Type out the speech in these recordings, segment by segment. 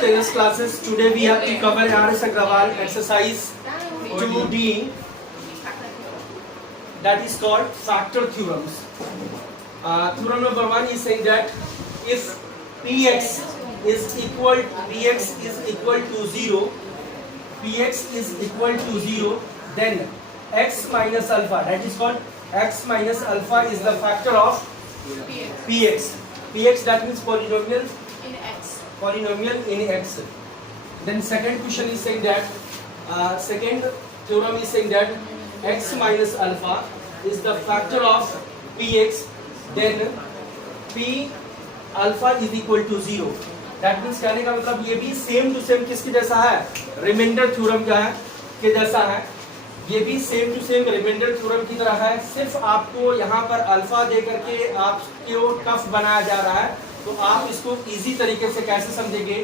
Tejas classes. Today we have to cover R.S. Agrawal exercise 2D, that is called factor theorems. Theorem number 1 is saying that if Px is equal to 0, then x minus alpha, that is called x minus alpha, is the factor of Px. Px, that means polynomial in x. Then second question is saying that second theorem is saying that x minus alpha is the factor of Px, then P alpha is equal to 0. That means कहने का मतलब ये भी same to same किसके जैसा है, remainder theorem का है के जैसा है. ये भी same to same remainder theorem की तरह है. सिर्फ आपको यहाँ पर अल्फा दे करके आपको टफ बनाया जा रहा है. तो आप इसको इजी तरीके से कैसे समझेंगे,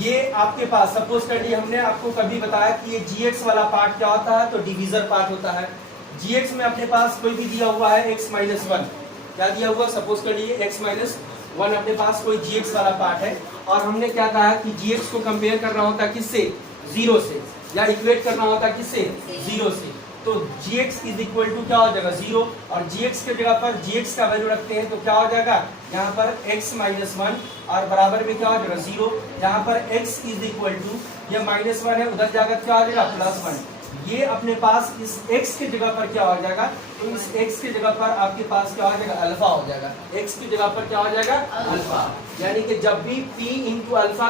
ये आपके पास सपोज कर लिए हमने आपको कभी बताया कि ये gx वाला पार्ट क्या होता है, तो डिवीजर पार्ट होता है. gx में अपने पास कोई भी दिया हुआ है x माइनस 1, क्या दिया हुआ, सपोज कर लिए x माइनस 1 अपने पास कोई gx वाला पार्ट है. और हमने क्या कहा कि gx को कंपेयर करना होता है किससे, 0 से, या इक्वेट करना होता है किससे, 0 से. तो gx इज इक्वल टू क्या हो जाएगा, 0. और gx के जगह पर gx का वैल्यू रखते हैं तो क्या हो जाएगा, यहाँ पर x माइनस 1 और बराबर में क्या हो जाएगा 0. यहाँ पर x इज इक्वल टू, ये माइनस 1 है, उधर जाकर क्या हो जाएगा प्लस 1. ये अपने पास इस x के जगह पर क्या हो जाएगा, तो इस x के जगह पर आपके पास क्या हो जाएगा, अल्फा हो जाएगा. x की जगह पर क्या हो जाएगा, अल्फा. यानी कि जब भी p इंटू अल्फा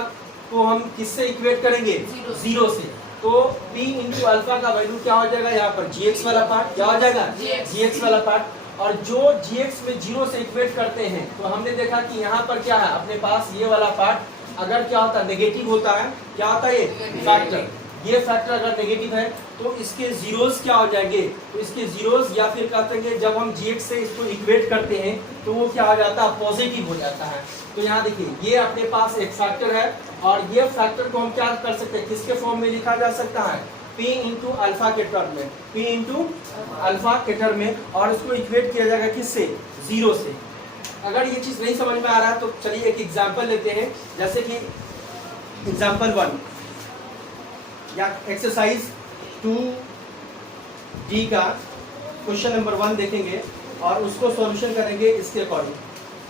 को हम किससे इक्वेट करेंगे, 0 से, तो p इंटू अल्फा का वैल्यू क्या हो जाएगा, यहाँ पर gx वाला पार्ट क्या हो जाएगा, gx वाला पार्ट. और जो gx में 0 से इक्वेट करते हैं तो हमने देखा कि यहाँ पर क्या है, अपने पास ये वाला पार्ट अगर क्या होता है, नेगेटिव होता है, क्या होता है, ये फैक्टर. ये फैक्टर अगर नेगेटिव है तो इसके जीरोस क्या हो जाएंगे, तो इसके जीरोस, या फिर कहते हैं जब हम gx से इसको इक्वेट करते हैं तो वो क्या हो जाता है, पॉजिटिव हो जाता है. तो यहाँ देखिए ये अपने पास एक फैक्टर है और ये फैक्टर को हम क्या कर सकते हैं, किसके फॉर्म में लिखा जा सकता है, p इंटू अल्फा के टर्म में, p इंटू अल्फा के टर्म में. और इसको इक्वेट किया जाएगा किससे, 0 से. अगर ये चीज नहीं समझ में आ रहा है तो चलिए एक एग्जाम्पल लेते हैं. जैसे कि एग्जाम्पल 1 या एक्सरसाइज 2D का क्वेश्चन नंबर 1 देखेंगे और उसको सॉल्यूशन करेंगे इसके अकॉर्डिंग.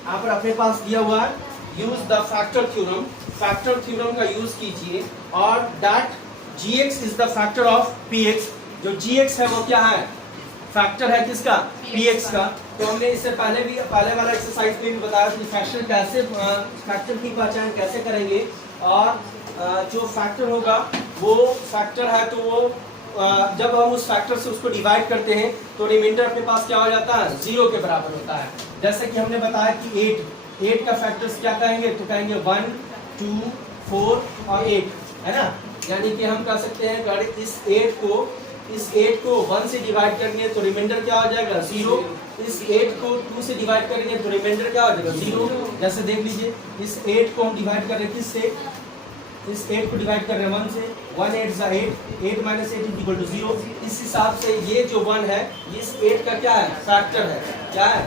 यहाँ पर अपने पास दिया हुआ है, use the factor theorem. Factor theorem का यूज कीजिए और that gx is the factor of px. जो gx है वो क्या है, फैक्टर है किसका, px का. तो हमने इससे पहले वाला एक्सरसाइज में भी बताया कि फैक्टर की पहचान कैसे करेंगे. और जो फैक्टर होगा वो फैक्टर है तो वो जब हम उस फैक्टर से उसको डिवाइड करते हैं तो रिमाइंडर अपने पास क्या हो जाता है, 0 के बराबर होता है. जैसे कि हमने बताया कि 8 का फैक्टर्स क्या कहेंगे, तो कहेंगे 1, 2, 4 और 8, है ना. यानी कि हम कह सकते हैं अगर इस 8 को 1 से डिवाइड करेंगे तो रिमाइंडर क्या हो जाएगा, 0. इस 8 को 2 से डिवाइड करेंगे तो रिमाइंडर क्या हो जाएगा, 0. जैसे देख लीजिए इस 8 को हम डिवाइड कर रहे हैं किससे, इस 8 को डिवाइड कर रहे हैं 1 से, 1 8 8 माइनस 8 इज इक्वल टू 0. इस हिसाब से ये जो 1 है इस 8 का क्या है, फैक्टर है. क्या है,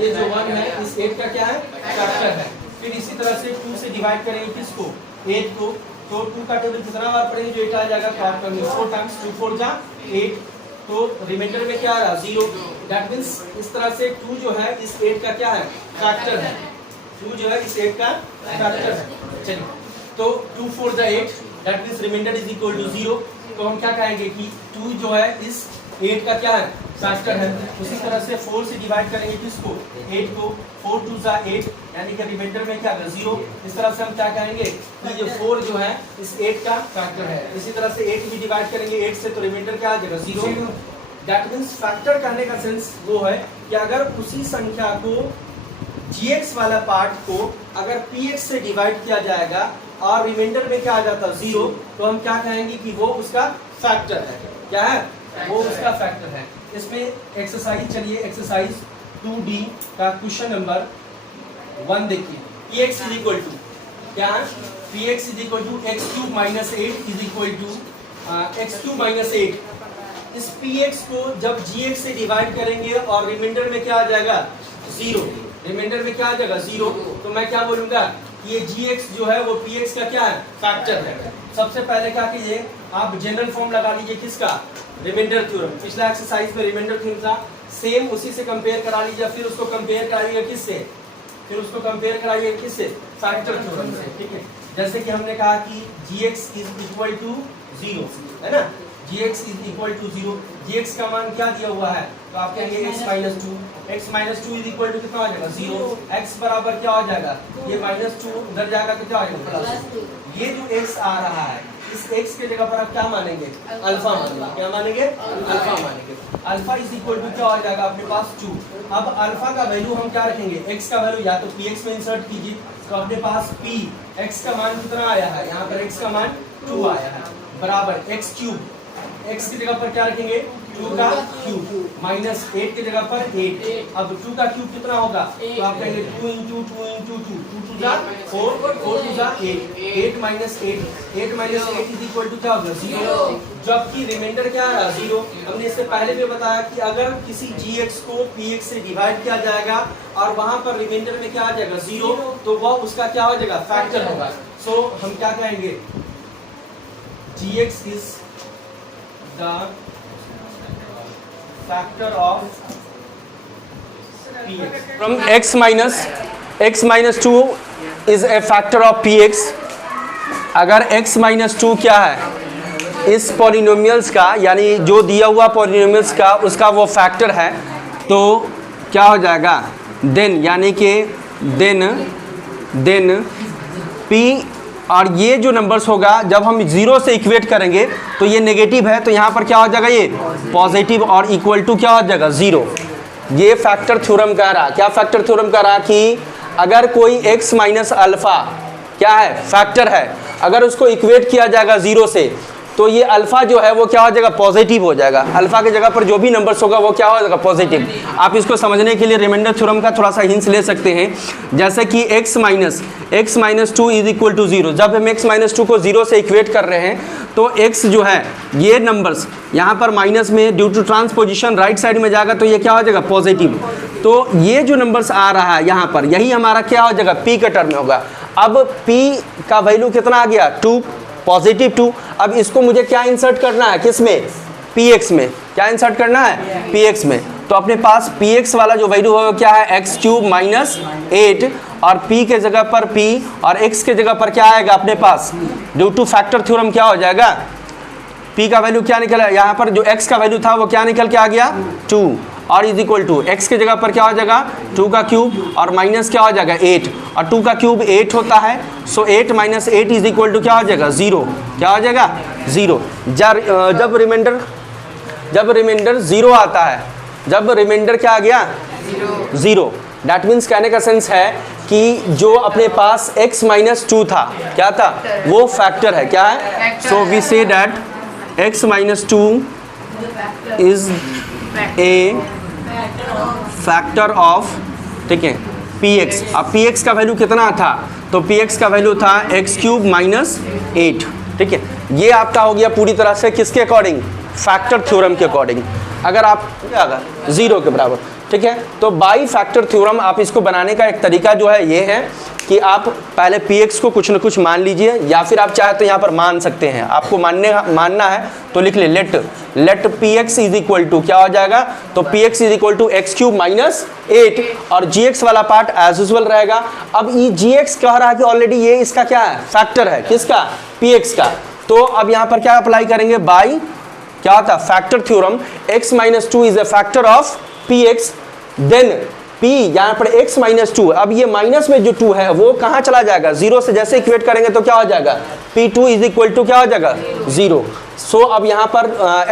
ये जो 1 है इस 8 का क्या है, फैक्टर है. फिर इसी तरह से 2 से डिवाइड करेंगे किसको, 8 को, तो 2 का टेबल कितना बार पढ़ेंगे, जो 8 आ जाएगा, 4 टाइम्स 2 4 जा 8. तो रिमाइंडर में क्या आ रहा, 0. दैट मीन्स इस तरह से 2 जो है इस 8 का क्या है, फैक्टर है. 2 जो है इस 8 का फैक्टर है. चलिए, तो 2 4 जा 8, that means remainder is equal to 0. तो हम क्या कहेंगे कि 2 जो है इस 8 का क्या है, फैक्टर है. उसी तरह से 4 से डिवाइड करेंगे किसको, 8 को, 4 2 जा 8, यानी कि रिमाइंडर में क्या है, 0. इस तरह से हम क्या कहेंगे कि जो 4 जो है इस 8 का फैक्टर है. इसी तरह से 8 भी डिवाइड करेंगे 8 से तो रिमाइंडर क्या आ जाएगा, 0. दैट मीन्स फैक्टर करने का सेंस वो है कि अगर उसी संख्या को gx वाला पार्ट को अगर px से डिवाइड किया जाएगा और रिमाइंडर में क्या आ जाता है, 0, तो हम क्या कहेंगे कि वो उसका फैक्टर है. क्या है, वो उसका फैक्टर है. इसमें एक्सरसाइज, चलिए एक्सरसाइज 2D का क्वेश्चन नंबर 1 देखिए. px इज इक्वल टू क्या है, px is equal to x³ minus 8 is equal to x³ minus 8. इस px को जब gx से डिवाइड करेंगे और रिमाइंडर में क्या आ जाएगा, 0. रिमाइंडर में क्या आ जाएगा, 0. तो मैं क्या बोलूंगा, कि ये gx जो है वो px का क्या है, फैक्टर है। सबसे पहले क्या कीजिए, आप जनरल फॉर्म लगा लीजिए किसका, रिमाइंडर थ्योरम। पिछला एक्सरसाइज में रिमाइंडर थ्योरम था, सेम उसी से कंपेयर करा लीजिए, फिर उसको कंपेयर कराइएगा किससे, फिर उसको कंपेयर कराइएगा किससे, फैक्टर थ्योरम से, ठीक है। जैसे कि हमने कहा कि gx इज इक्वल टू 0 है ना, gx is equal to 0, gx का मान क्या दिया हुआ है, तो आप कहेंगे x minus two is equal to कितना हो जाएगा 0, x बराबर क्या हो जाएगा, ये -2 उधर जाएगा तो क्या हो जाएगा प्लस। ये जो x आ रहा है इस x के जगह पर आप क्या मानेंगे, अल्फा मानेंगे, क्या मानेंगे, अल्फा मानेंगे। अल्फा इज इक्वल टू क्या हो जाएगा अपने पास 2। अब अल्फा का वैल्यू हम क्या रखेंगे, x का वैल्यू या तो px में इंसर्ट कीजिए, तो अपने पास p x का मान कितना आया है, यहाँ पर x का मान 2 आया है, बराबर x क्यूब, x की जगह पर क्या रखेंगे 2 का क्यूब, माइनस 8 की जगह पर 8। अब 2 का क्यूब कितना होगा, तो आप कहेंगे 2 इंटू 2 इंटू 2, 2 टू जा 4, 4 टू जा 8, 8 माइनस 8 इज इक्वल टू क्या होगा 0, जबकि रिमाइंडर क्या है 0। हमने इससे पहले भी बताया कि अगर किसी gx को px से डिवाइड किया जाएगा और वहां पर रिमाइंडर में क्या आ जाएगा 0, तो वह उसका क्या हो जाएगा, फैक्टर होगा। सो हम क्या कहेंगे, gx is the factor of px from x minus 2 is a factor of px। अगर x minus 2 क्या है, इस पॉलिनोमियल्स का यानी जो दिया हुआ पॉलिनोमियल्स का उसका वो फैक्टर है, तो क्या हो जाएगा देन, यानी कि देन p, और ये जो नंबर्स होगा जब हम 0 से इक्वेट करेंगे तो ये नेगेटिव है, तो यहाँ पर क्या हो जाएगा, ये पॉजिटिव और इक्वल टू क्या हो जाएगा 0। ये फैक्टर थ्योरम कह रहा, क्या फैक्टर थ्योरम कह रहा कि अगर कोई x माइनस अल्फा क्या है, फैक्टर है, अगर उसको इक्वेट किया जाएगा 0 से तो ये अल्फा जो है वो क्या हो जाएगा, पॉजिटिव हो जाएगा। अल्फा की जगह पर जो भी नंबर्स होगा वो क्या हो जाएगा, पॉजिटिव। आप इसको समझने के लिए रिमाइंडर थ्योरम का थोड़ा सा हिंट्स ले सकते हैं, जैसे कि x minus 2 is equal to 0। जब हम x माइनस 2 को 0 से इक्वेट कर रहे हैं तो x जो है ये नंबर्स यहाँ पर माइनस में due to transposition right side में जाएगा तो ये क्या हो जाएगा, पॉजिटिव। तो ये जो नंबर्स आ रहा है यहाँ पर, यही हमारा क्या हो जाएगा, p का टर्म में होगा। अब p का वैल्यू कितना आ गया, 2, पॉजिटिव 2। अब इसको मुझे क्या इंसर्ट करना है, किस में, px में, क्या इंसर्ट करना है, px में। तो अपने पास px वाला जो वैल्यू होगा क्या है, x क्यूब माइनस 8, और p के जगह पर p और x के जगह पर क्या आएगा अपने पास, ड्यू टू फैक्टर थ्योरम क्या हो जाएगा, p का वैल्यू क्या निकला, यहाँ पर जो x का वैल्यू था वो क्या निकल के आ गया 2, और इज इक्वल टू x के जगह पर क्या हो जाएगा 2 का क्यूब और माइनस क्या हो जाएगा 8, और 2 का क्यूब 8 होता है, सो 8 माइनस 8 इज इक्वल टू क्या हो जाएगा 0, क्या हो जाएगा 0। जब रिमाइंडर 0 आता है, जब रिमाइंडर क्या आ गया 0, दैट मीन्स कहने का सेंस है कि जो अपने पास x माइनस 2 था, क्या था, वो फैक्टर है, क्या है, so we say that x minus 2 is a factor of, ठीक है, px। अब px का वैल्यू कितना था, तो px का वैल्यू था x क्यूब माइनस 8, ठीक है। ये आपका हो गया पूरी तरह से किसके अकॉर्डिंग, फैक्टर थ्योरम के अकॉर्डिंग। अगर आप 0 के बराबर, ठीक है, तो बाई फैक्टर थ्योरम आप इसको बनाने का एक तरीका जो है ये है कि आप पहले px को कुछ न कुछ मान लीजिए, या फिर आप चाहे तो यहाँ पर मान सकते हैं, आपको मानना है तो लिख ले let px is equal to क्या हो जाएगा, तो px is equal to x cube minus 8, और gx वाला पार्ट एज यूजुअल रहेगा। अब ये gx कह रहा है कि ऑलरेडी ये इसका क्या है, फैक्टर है, किसका, px का। तो अब यहाँ पर क्या अप्लाई करेंगे, बाई क्या होता है factor theorem, x minus 2 is a factor of px, then p यहाँ पर x माइनस 2, अब ये माइनस में जो 2 है वो कहाँ चला जाएगा, 0 से जैसे इक्वेट करेंगे तो क्या हो जाएगा, p2 इज इक्वल टू क्या हो जाएगा 0। सो अब यहाँ पर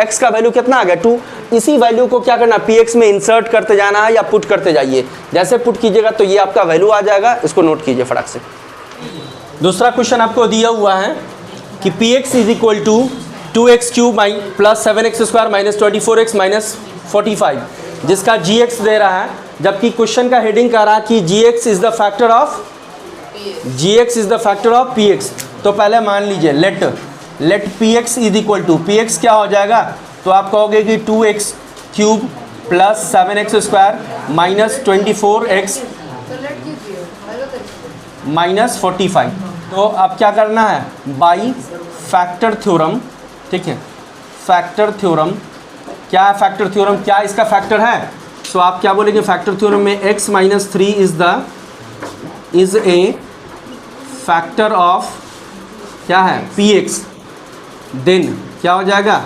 x का वैल्यू कितना आ गया 2, इसी वैल्यू को क्या करना, px में इंसर्ट करते जाना है या पुट करते जाइए, जैसे पुट कीजिएगा तो ये आपका वैल्यू आ जाएगा, इसको नोट कीजिए फटाक से। दूसरा क्वेश्चन आपको दिया हुआ है कि px is equal to 2x cube plus 7x square minus 24x minus 45, जिसका gx दे रहा है, जबकि क्वेश्चन का हेडिंग कह रहा है कि gx is the factor of px। तो पहले मान लीजिए let px is equal to, px क्या हो जाएगा, तो आप कहोगे कि 2x cube plus 7x square minus 24x -45। तो अब क्या करना है, बाई फैक्टर थ्योरम, ठीक है, फैक्टर थ्योरम, क्या है फैक्टर थ्योरम, क्या इसका फैक्टर है, सो आप क्या बोलेंगे फैक्टर थ्योरम में x - 3 is a factor of क्या है px, देन क्या हो जाएगा,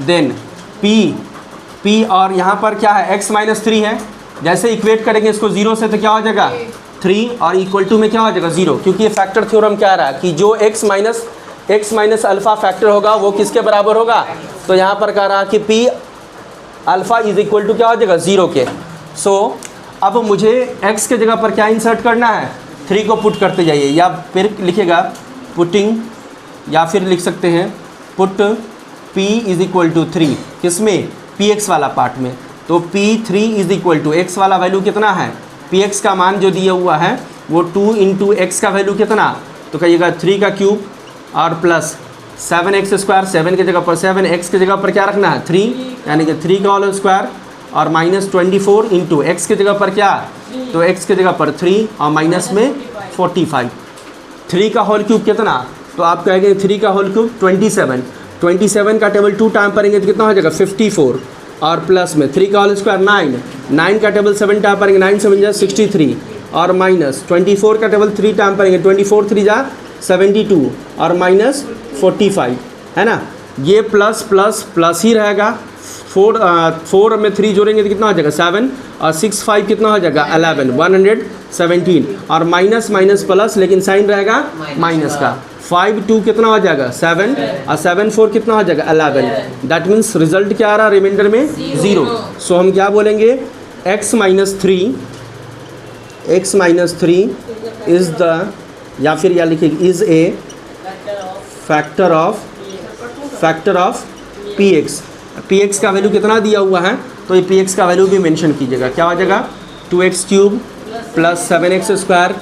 देन p और यहाँ पर क्या है x - 3 है, जैसे इक्वेट करेंगे इसको 0 से तो क्या हो जाएगा 3 और इक्वल टू में क्या हो जाएगा 0, क्योंकि ये फैक्टर थ्योरम क्या रहा है कि जो x माइनस अल्फ़ा फैक्टर होगा वो किसके बराबर होगा, तो यहाँ पर कह रहा कि p alpha is equal to क्या हो जाएगा 0 के। सो अब मुझे x के जगह पर क्या इंसर्ट करना है, 3 को पुट करते जाइए, या फिर लिखेगा पुटिंग, या फिर लिख सकते हैं put p is equal to 3 किसमें, px वाला पार्ट में। तो p3 is equal to x वाला वैल्यू कितना है, px का मान जो दिया हुआ है वो 2 इंटू एक्स का वैल्यू कितना, तो कहिएगा 3 का क्यूब और प्लस 7x स्क्वायर, 7 की जगह पर 7, x की जगह पर क्या रखना है 3, यानी कि 3 का होल स्क्वायर और -24 इंटू एक्स की जगह पर क्या, तो x की जगह पर 3 और माइनस में 45। 3 का होल क्यूब कितना, तो आप कहेंगे 3 का होल क्यूब 27 का टेबल 2 टाइम पढ़ेंगे तो कितना हो जाएगा 54 और प्लस में 3 का होल स्क्वायर 9 का टेबल 7 टाइम पढ़ेंगे 9 7 जा 63 और माइनस 24 का टेबल 3 टाइम पढ़ेंगे 24 3 जा 72 और माइनस 45, है ना। ये प्लस प्लस प्लस ही रहेगा, 4 में 3 जोड़ेंगे तो कितना हो जाएगा 7 और 6 5 कितना हो जाएगा 11 117 और माइनस माइनस प्लस, लेकिन साइन रहेगा माइनस का। 5 2 कितना हो जाएगा 7 और 7 4 कितना हो जाएगा 11। दैट मीन्स रिजल्ट क्या आ रहा है रिमाइंडर में 0। सो हम क्या बोलेंगे x - 3 इज़ द, या फिर या लिखिए is a factor of px का वैल्यू कितना दिया हुआ है, तो ये px का वैल्यू भी मेंशन कीजिएगा, क्या हो जाएगा 2x cube plus 7x square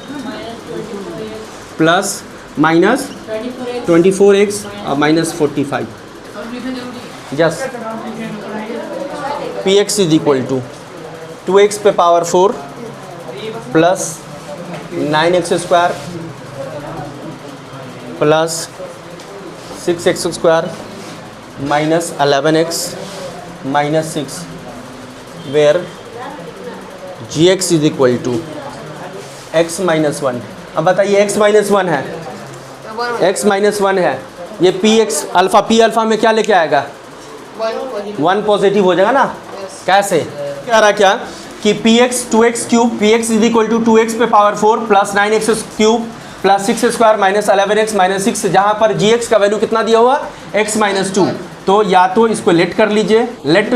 plus minus 24x और minus 45। Yes, px is equal to 2x पे power 4 plus 9x square plus 6x square minus 11x minus 6, where gx is equal to x - 1। अब बताइए x - 1 है, x - 1 है, ये px alpha p alpha में क्या लेके आएगा 1 पॉजिटिव हो जाएगा ना। कैसे कह रहा क्या कि px 2x cube, px is equal to 2x पे power 4 plus 9x cube plus 6 square minus 11x minus 6, जहाँ पर gx का वैल्यू कितना दिया हुआ x - 2। तो या तो इसको लेट कर लीजिए, let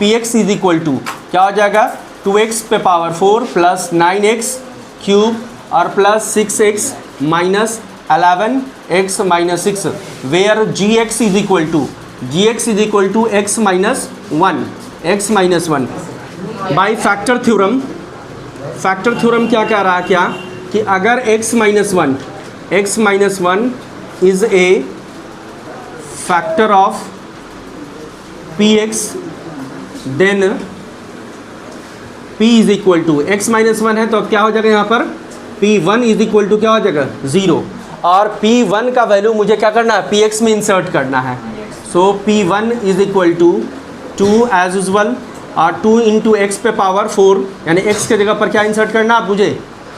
px is equal to क्या हो जाएगा 2x पे पावर 4 प्लस 9x क्यूब और plus 6x minus 11x minus 6, where gx is equal to x - 1 by factor theorem. Factor theorem क्या कह रहा है क्या कि अगर x - 1 is a factor of px, then p is equal to x - 1 है, तो अब क्या हो जाएगा यहाँ पर p1 इज इक्वल टू क्या हो जाएगा 0, और p1 का वैल्यू मुझे क्या करना है px में इंसर्ट करना है। So p1 is equal to 2 as usual और 2 इंटू एक्स पे पावर 4, यानी x के जगह पर क्या इंसर्ट करना आप मुझे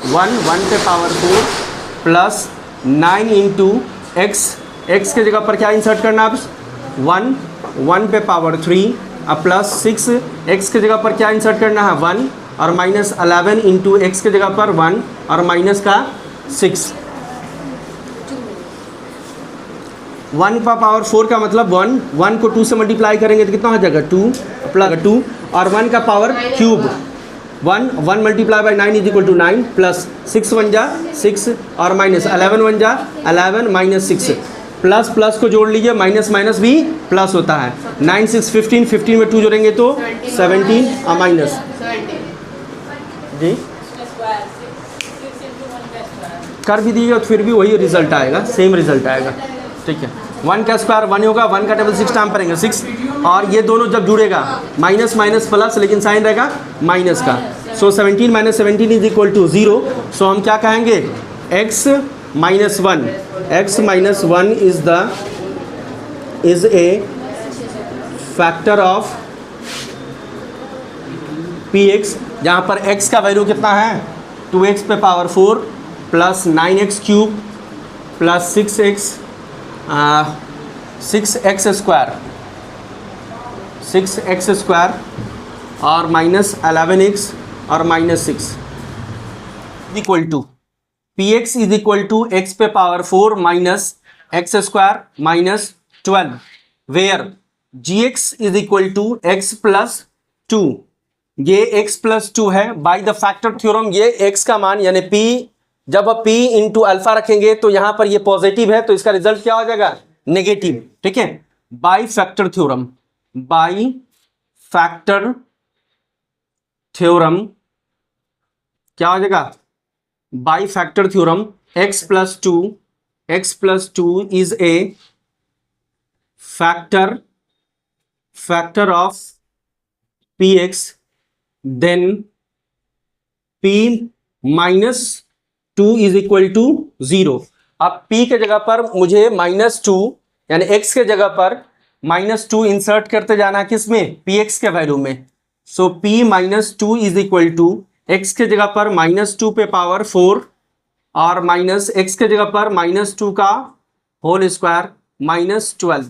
1 पे पावर 4 प्लस 9 इंटू एक्स के जगह पर क्या इंसर्ट करना आप 1 पे पावर 3 और प्लस 6 एक्स के जगह पर क्या इंसर्ट करना है 1 और माइनस 11 इंटू एक्स के जगह पर 1 और माइनस का 6। 1 का पावर 4 का मतलब 1 को 2 से मल्टीप्लाई करेंगे तो कितना हो जाएगा 2 प्लस 2 और 1 का power cube 1 multiply by 9 is equal to 9 plus 6 1 जा 6 और माइनस 11 1 जा 11 माइनस 6, प्लस प्लस को जोड़ लीजिए, माइनस माइनस भी प्लस होता है। 9 6 15 में 2 जोड़ेंगे तो 17 और माइनस जी कर भी दीजिए तो फिर भी वही रिजल्ट आएगा, सेम रिजल्ट आएगा। ठीक है, 1 का स्क्वायर 1 होगा, 1 का टेबल 6 टाइम पड़ेंगे 6, और ये दोनों जब जुड़ेगा माइनस माइनस प्लस, लेकिन साइन रहेगा माइनस का। सो 17 - 17 इज इक्वल टू 0। सो हम क्या कहेंगे x minus 1, x minus 1 is a factor of px, जहाँ पर x का वैल्यू कितना है 2x पे power 4 plus 9x cube plus 6x square और माइनस 11x और minus 6 equal to P X is equal to X पे power 4 minus x square minus 12 where G X is equal to X plus 2, ये x plus 2 है by the factor theorem. ये x का मान यानी p, जब p into alpha रखेंगे तो यहां पर ये पॉजिटिव है तो इसका रिजल्ट क्या हो जाएगा नेगेटिव, ठीक है। By factor theorem, by factor theorem क्या हो जाएगा, by factor theorem x plus two is a factor of px, then p minus 2 is equal to 0। अब p के जगह पर मुझे माइनस 2 यानी x के जगह पर माइनस 2 इंसर्ट करते जाना किस में, px के वैल्यू में। So p minus 2 is equal to x के जगह पर माइनस 2 पे पावर 4 और माइनस x के जगह पर माइनस 2 का होल स्क्वायर माइनस 12,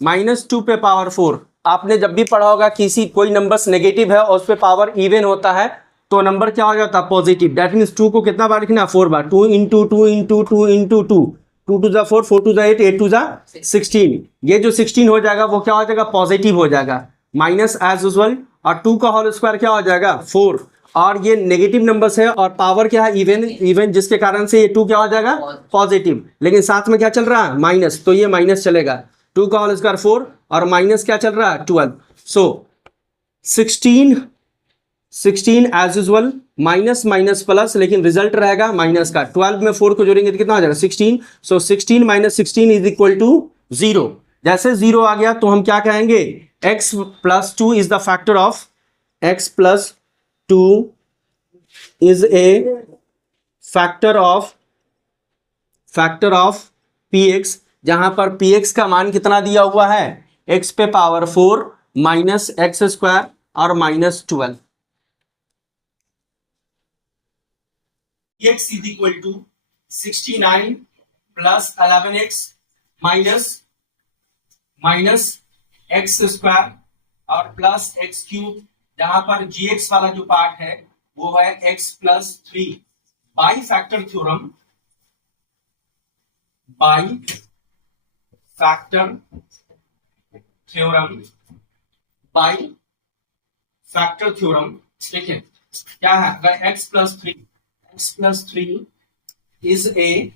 माइनस 2 पे पावर 4। आपने जब भी पढ़ा होगा किसी कोई नंबर्स नेगेटिव है और उस पे पावर इवन होता है तो नंबर क्या हो जाता है पॉजिटिव। दैट मीन्स 2 को कितना बार लिखना, 4 बार। 2 इंटू 2 इंटू 2 इंटू 2, 2 टू जा 4, 4 टू जा 8, 8 टू जा 16। ये जो 16 हो जाएगा वो क्या हो जाएगा पॉजिटिव हो जाएगा, माइनस एज यूजुअल, और 2 का होल स्क्वायर क्या हो जाएगा 4, और ये नेगेटिव नंबर्स है और पावर क्या है इवन, जिसके कारण से ये 2 क्या हो जाएगा पॉजिटिव, लेकिन साथ में क्या चल रहा है माइनस, तो ये माइनस चलेगा। 2 का होल स्क्वायर 4 और माइनस क्या चल रहा है 12। So 16 as usual, minus minus plus, लेकिन रिजल्ट रहेगा माइनस का। 12 में 4 को जोड़ेंगे तो कितना हो जाएगा 16। सो 16 माइनस 16 इज इक्वल टू 0। जैसे 0 आ गया तो हम क्या कहेंगे, x plus 2 is the factor of, x plus 2 is a factor of px, जहां पर px का मान कितना दिया हुआ है x पे पावर 4 माइनस एक्स स्क्वायर और minus 12। x is equal to 69 plus 11x minus x square और प्लस एक्स क्यूब, जहां पर gx वाला जो पार्ट है वो है x plus 3। By factor theorem, by factor theorem, ठीक है। क्या है, अगर x plus 3 is a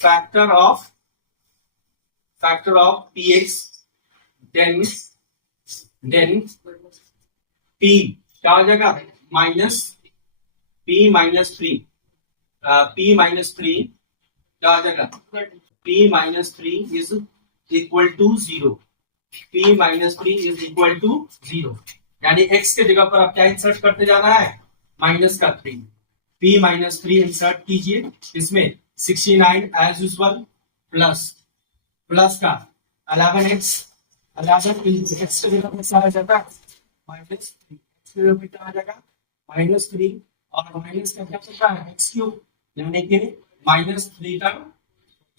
factor of px, then p क्या हो जाएगा माइनस p माइनस 3 क्या हो जाएगा, p minus 3 is equal to 0, p minus 3 is equal to 0, यानी x के जगह पर आप क्या इंसर्ट करते जाना है माइनस का 3, p माइनस 3 इंसर्ट कीजिए इसमें। 69 एज यूजुअल प्लस का 11x, 11 x के जगह पर आ जाता है माइनस 3, x के जगह पर आ जाएगा माइनस 3 और माइनस का क्या चलता है x क्यूब, यानी कि माइनस 3 का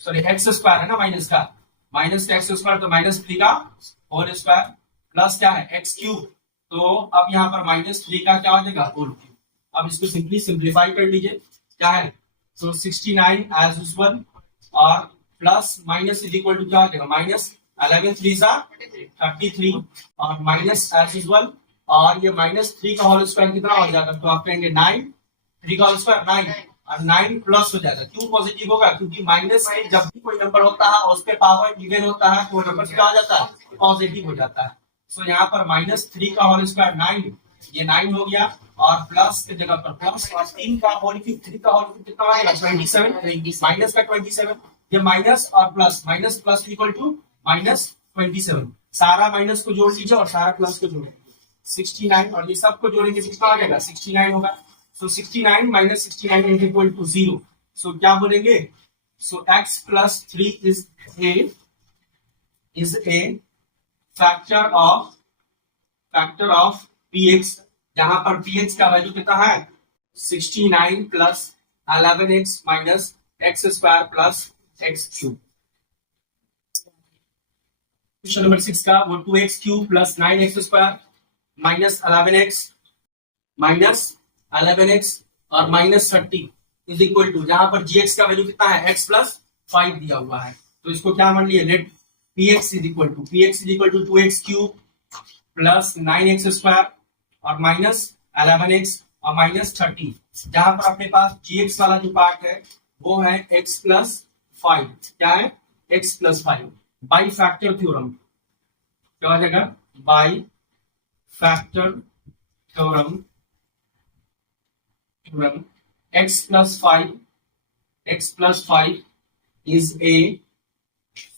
सॉरी एक्स स्क्वायर है ना, माइनस का एक्स स्क्वायर तो माइनस 3 का होल स्क्वायर प्लस क्या है एक्स क्यूब, तो अब यहाँ पर माइनस 3 का क्या हो जाएगा होल क्यूब। अब इसको सिंपली सिंप्लीफाई कर लीजिए, क्या है तो 69 एज यूजुअल और plus minus is equal to क्या हो जाएगा माइनस 11 3 सा 33 और माइनस एज यूजुअल, और ये माइनस 3 का होल स्क्वायर कितना हो जाएगा, तो आप कहेंगे 9, 3 का होल स्क्वायर 9 और 9 प्लस हो जाएगा। क्यों पॉजिटिव होगा, क्योंकि माइनस से जब भी कोई नंबर होता है और उस पे पावर इवन होता है तो वो नंबर क्या हो जाता है पॉजिटिव हो जाता है। सो यहाँ पर माइनस 3 का होल स्क्वायर 9, ये 9 हो गया और प्लस की जगह पर प्लस, और 3 का होल क्यूब, 3 का होल क्यूब कितना आएगा 27, माइनस का 27, ये माइनस और plus, minus plus equal to minus 27, सारा माइनस को जोड़ लीजिए और सारा प्लस को जोड़ लीजिए 69, और ये सब को जोड़ेंगे कितना आ जाएगा 69 होगा। सो 69 minus 69 is equal to 0, so क्या बोलेंगे, सो x plus 3 is a factor of px, जहां पर px का वैल्यू कितना है 69 plus 11x minus x square plus x cube. Question number 6 का वो 2x cube plus 9x square minus 11x और माइनस 30 इज इक्वल टू, जहां पर gx का वैल्यू कितना है x प्लस 5 दिया हुआ है, तो इसको क्या मान लिया, let px is equal to 2x cube plus 9x square और माइनस 11x और माइनस 30, जहां पर अपने पास gx वाला जो पार्ट है वो है x प्लस 5, क्या है x plus 5 by factor theorem, क्या हो जाएगा by factor theorem x plus 5 is a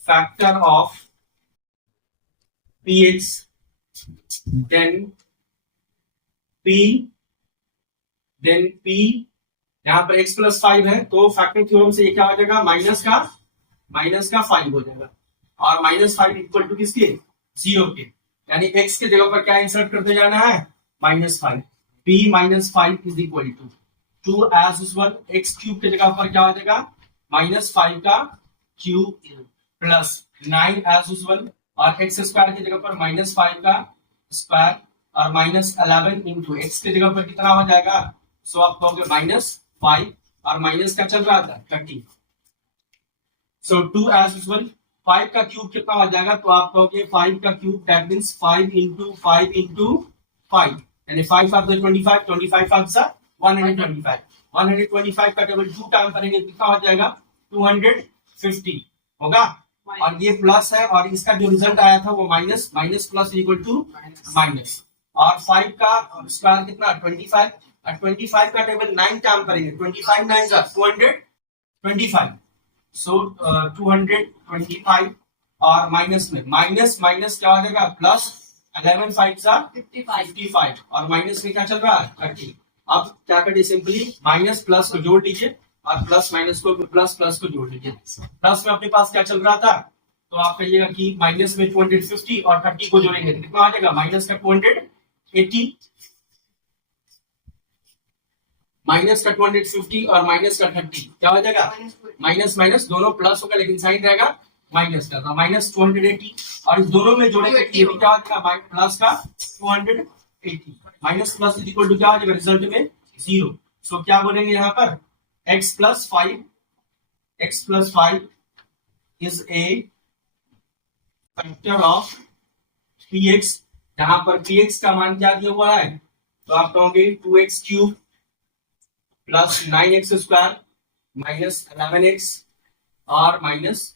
factor of px, then p यहाँ पर x plus 5 है तो फैक्टर थ्योरम से ये क्या हो जाएगा माइनस का 5 हो जाएगा, और माइनस 5 इक्वल टू किसके 0 के, यानी x के जगह पर क्या इंसर्ट करते जाना है -5, p -5 is equal to 2 as usual x cube के जगह पर क्या हो जाएगा -5 का क्यूब प्लस 9 एज यूजुअल, और x स्क्वायर की जगह पर -5 का स्क्वायर और -11 इंटू x की जगह पर कितना हो जाएगा, सो आप कहोगे -5 और माइनस का चल रहा था 30, सो 2 एज यूजुअल 5 का क्यूब कितना हो जाएगा, तो आप कहोगे 5 का क्यूब दैट मींस 5 इंटू 5 यानी 5 ऑफ द 25 ऑफ द 125 का टेबल 2 टाइम करेंगे कितना हो जाएगा 250 होगा, और ये प्लस है और इसका जो रिजल्ट आया था वो minus plus equal to minus, और 5 का स्क्वायर कितना 25, और 25 का टेबल 9 टाइम करेंगे 25 9 जा 225, सो 225 और माइनस में माइनस क्या हो जाएगा प्लस 11 5 जा 55 और माइनस में क्या चल रहा है 30। अब क्या करिए सिंपली माइनस प्लस को जोड़ लीजिए और प्लस माइनस को प्लस को जोड़ लीजिए, प्लस में अपने पास क्या चल रहा था, तो आप कहिएगा कि माइनस में 250 और 30 को जोड़ेंगे कितना आ जाएगा माइनस का 280, माइनस का 250 और माइनस का 30 क्या हो जाएगा माइनस दोनों प्लस होगा लेकिन साइन रहेगा माइनस का, तो माइनस 280 और इस दोनों में जोड़ेंगे ये भी क्या हो जाएगा प्लस का 280, minus plus is equal to क्या हो जाएगा रिजल्ट में 0, सो क्या बोलेंगे यहाँ पर x plus 5 is a factor of px, जहां पर px का मान क्या दिया हुआ है, तो आप कहोगे 2x cube plus 9x square minus 11x और minus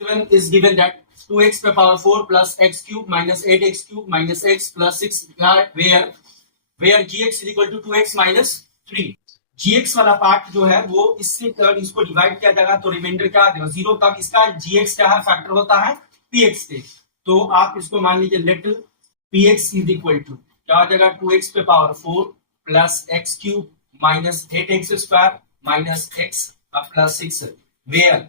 30 is given that 2x पे power 4 plus x cube minus 8x cube minus x plus 6 where gx is equal to 2x minus 3, gx वाला पार्ट जो है वो इससे इसको divide किया जाएगा तो रिमाइंडर क्या आ जाएगा 0, तब इसका gx क्या है फैक्टर होता है px से, तो आप इसको मान लीजिए let px is equal to क्या हो जाएगा 2x पे power 4 plus x cube minus 8x square minus x plus 6 where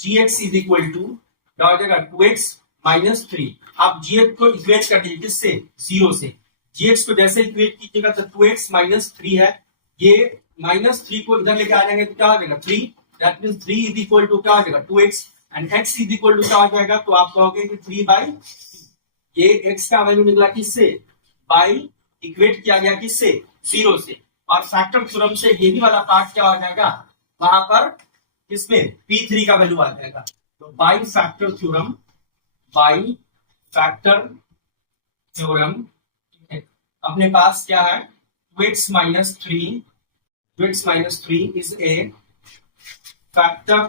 gx is equal to क्या हो जाएगा 2x माइनस 3, आप gx को इक्वेट कर दीजिए किससे 0 से, gx को जैसे इक्वेट कीजिएगा तो 2x माइनस 3 है, ये माइनस 3 को इधर लेके आ जाएंगे तो क्या हो जाएगा 3, that means 3 is equal to क्या हो जाएगा 2x and x is equal to क्या हो जाएगा, तो आप कहोगे कि 3/, ये x का वैल्यू निकला किससे बाई इक्वेट किया गया किससे 0 से, और फैक्टर थ्योरम से ये भी वाला पार्ट क्या हो जाएगा वहां पर किसमें p3 का वैल्यू आ जाएगा, तो बाई फैक्टर थ्योरम अपने पास क्या है 2x minus 3 is a factor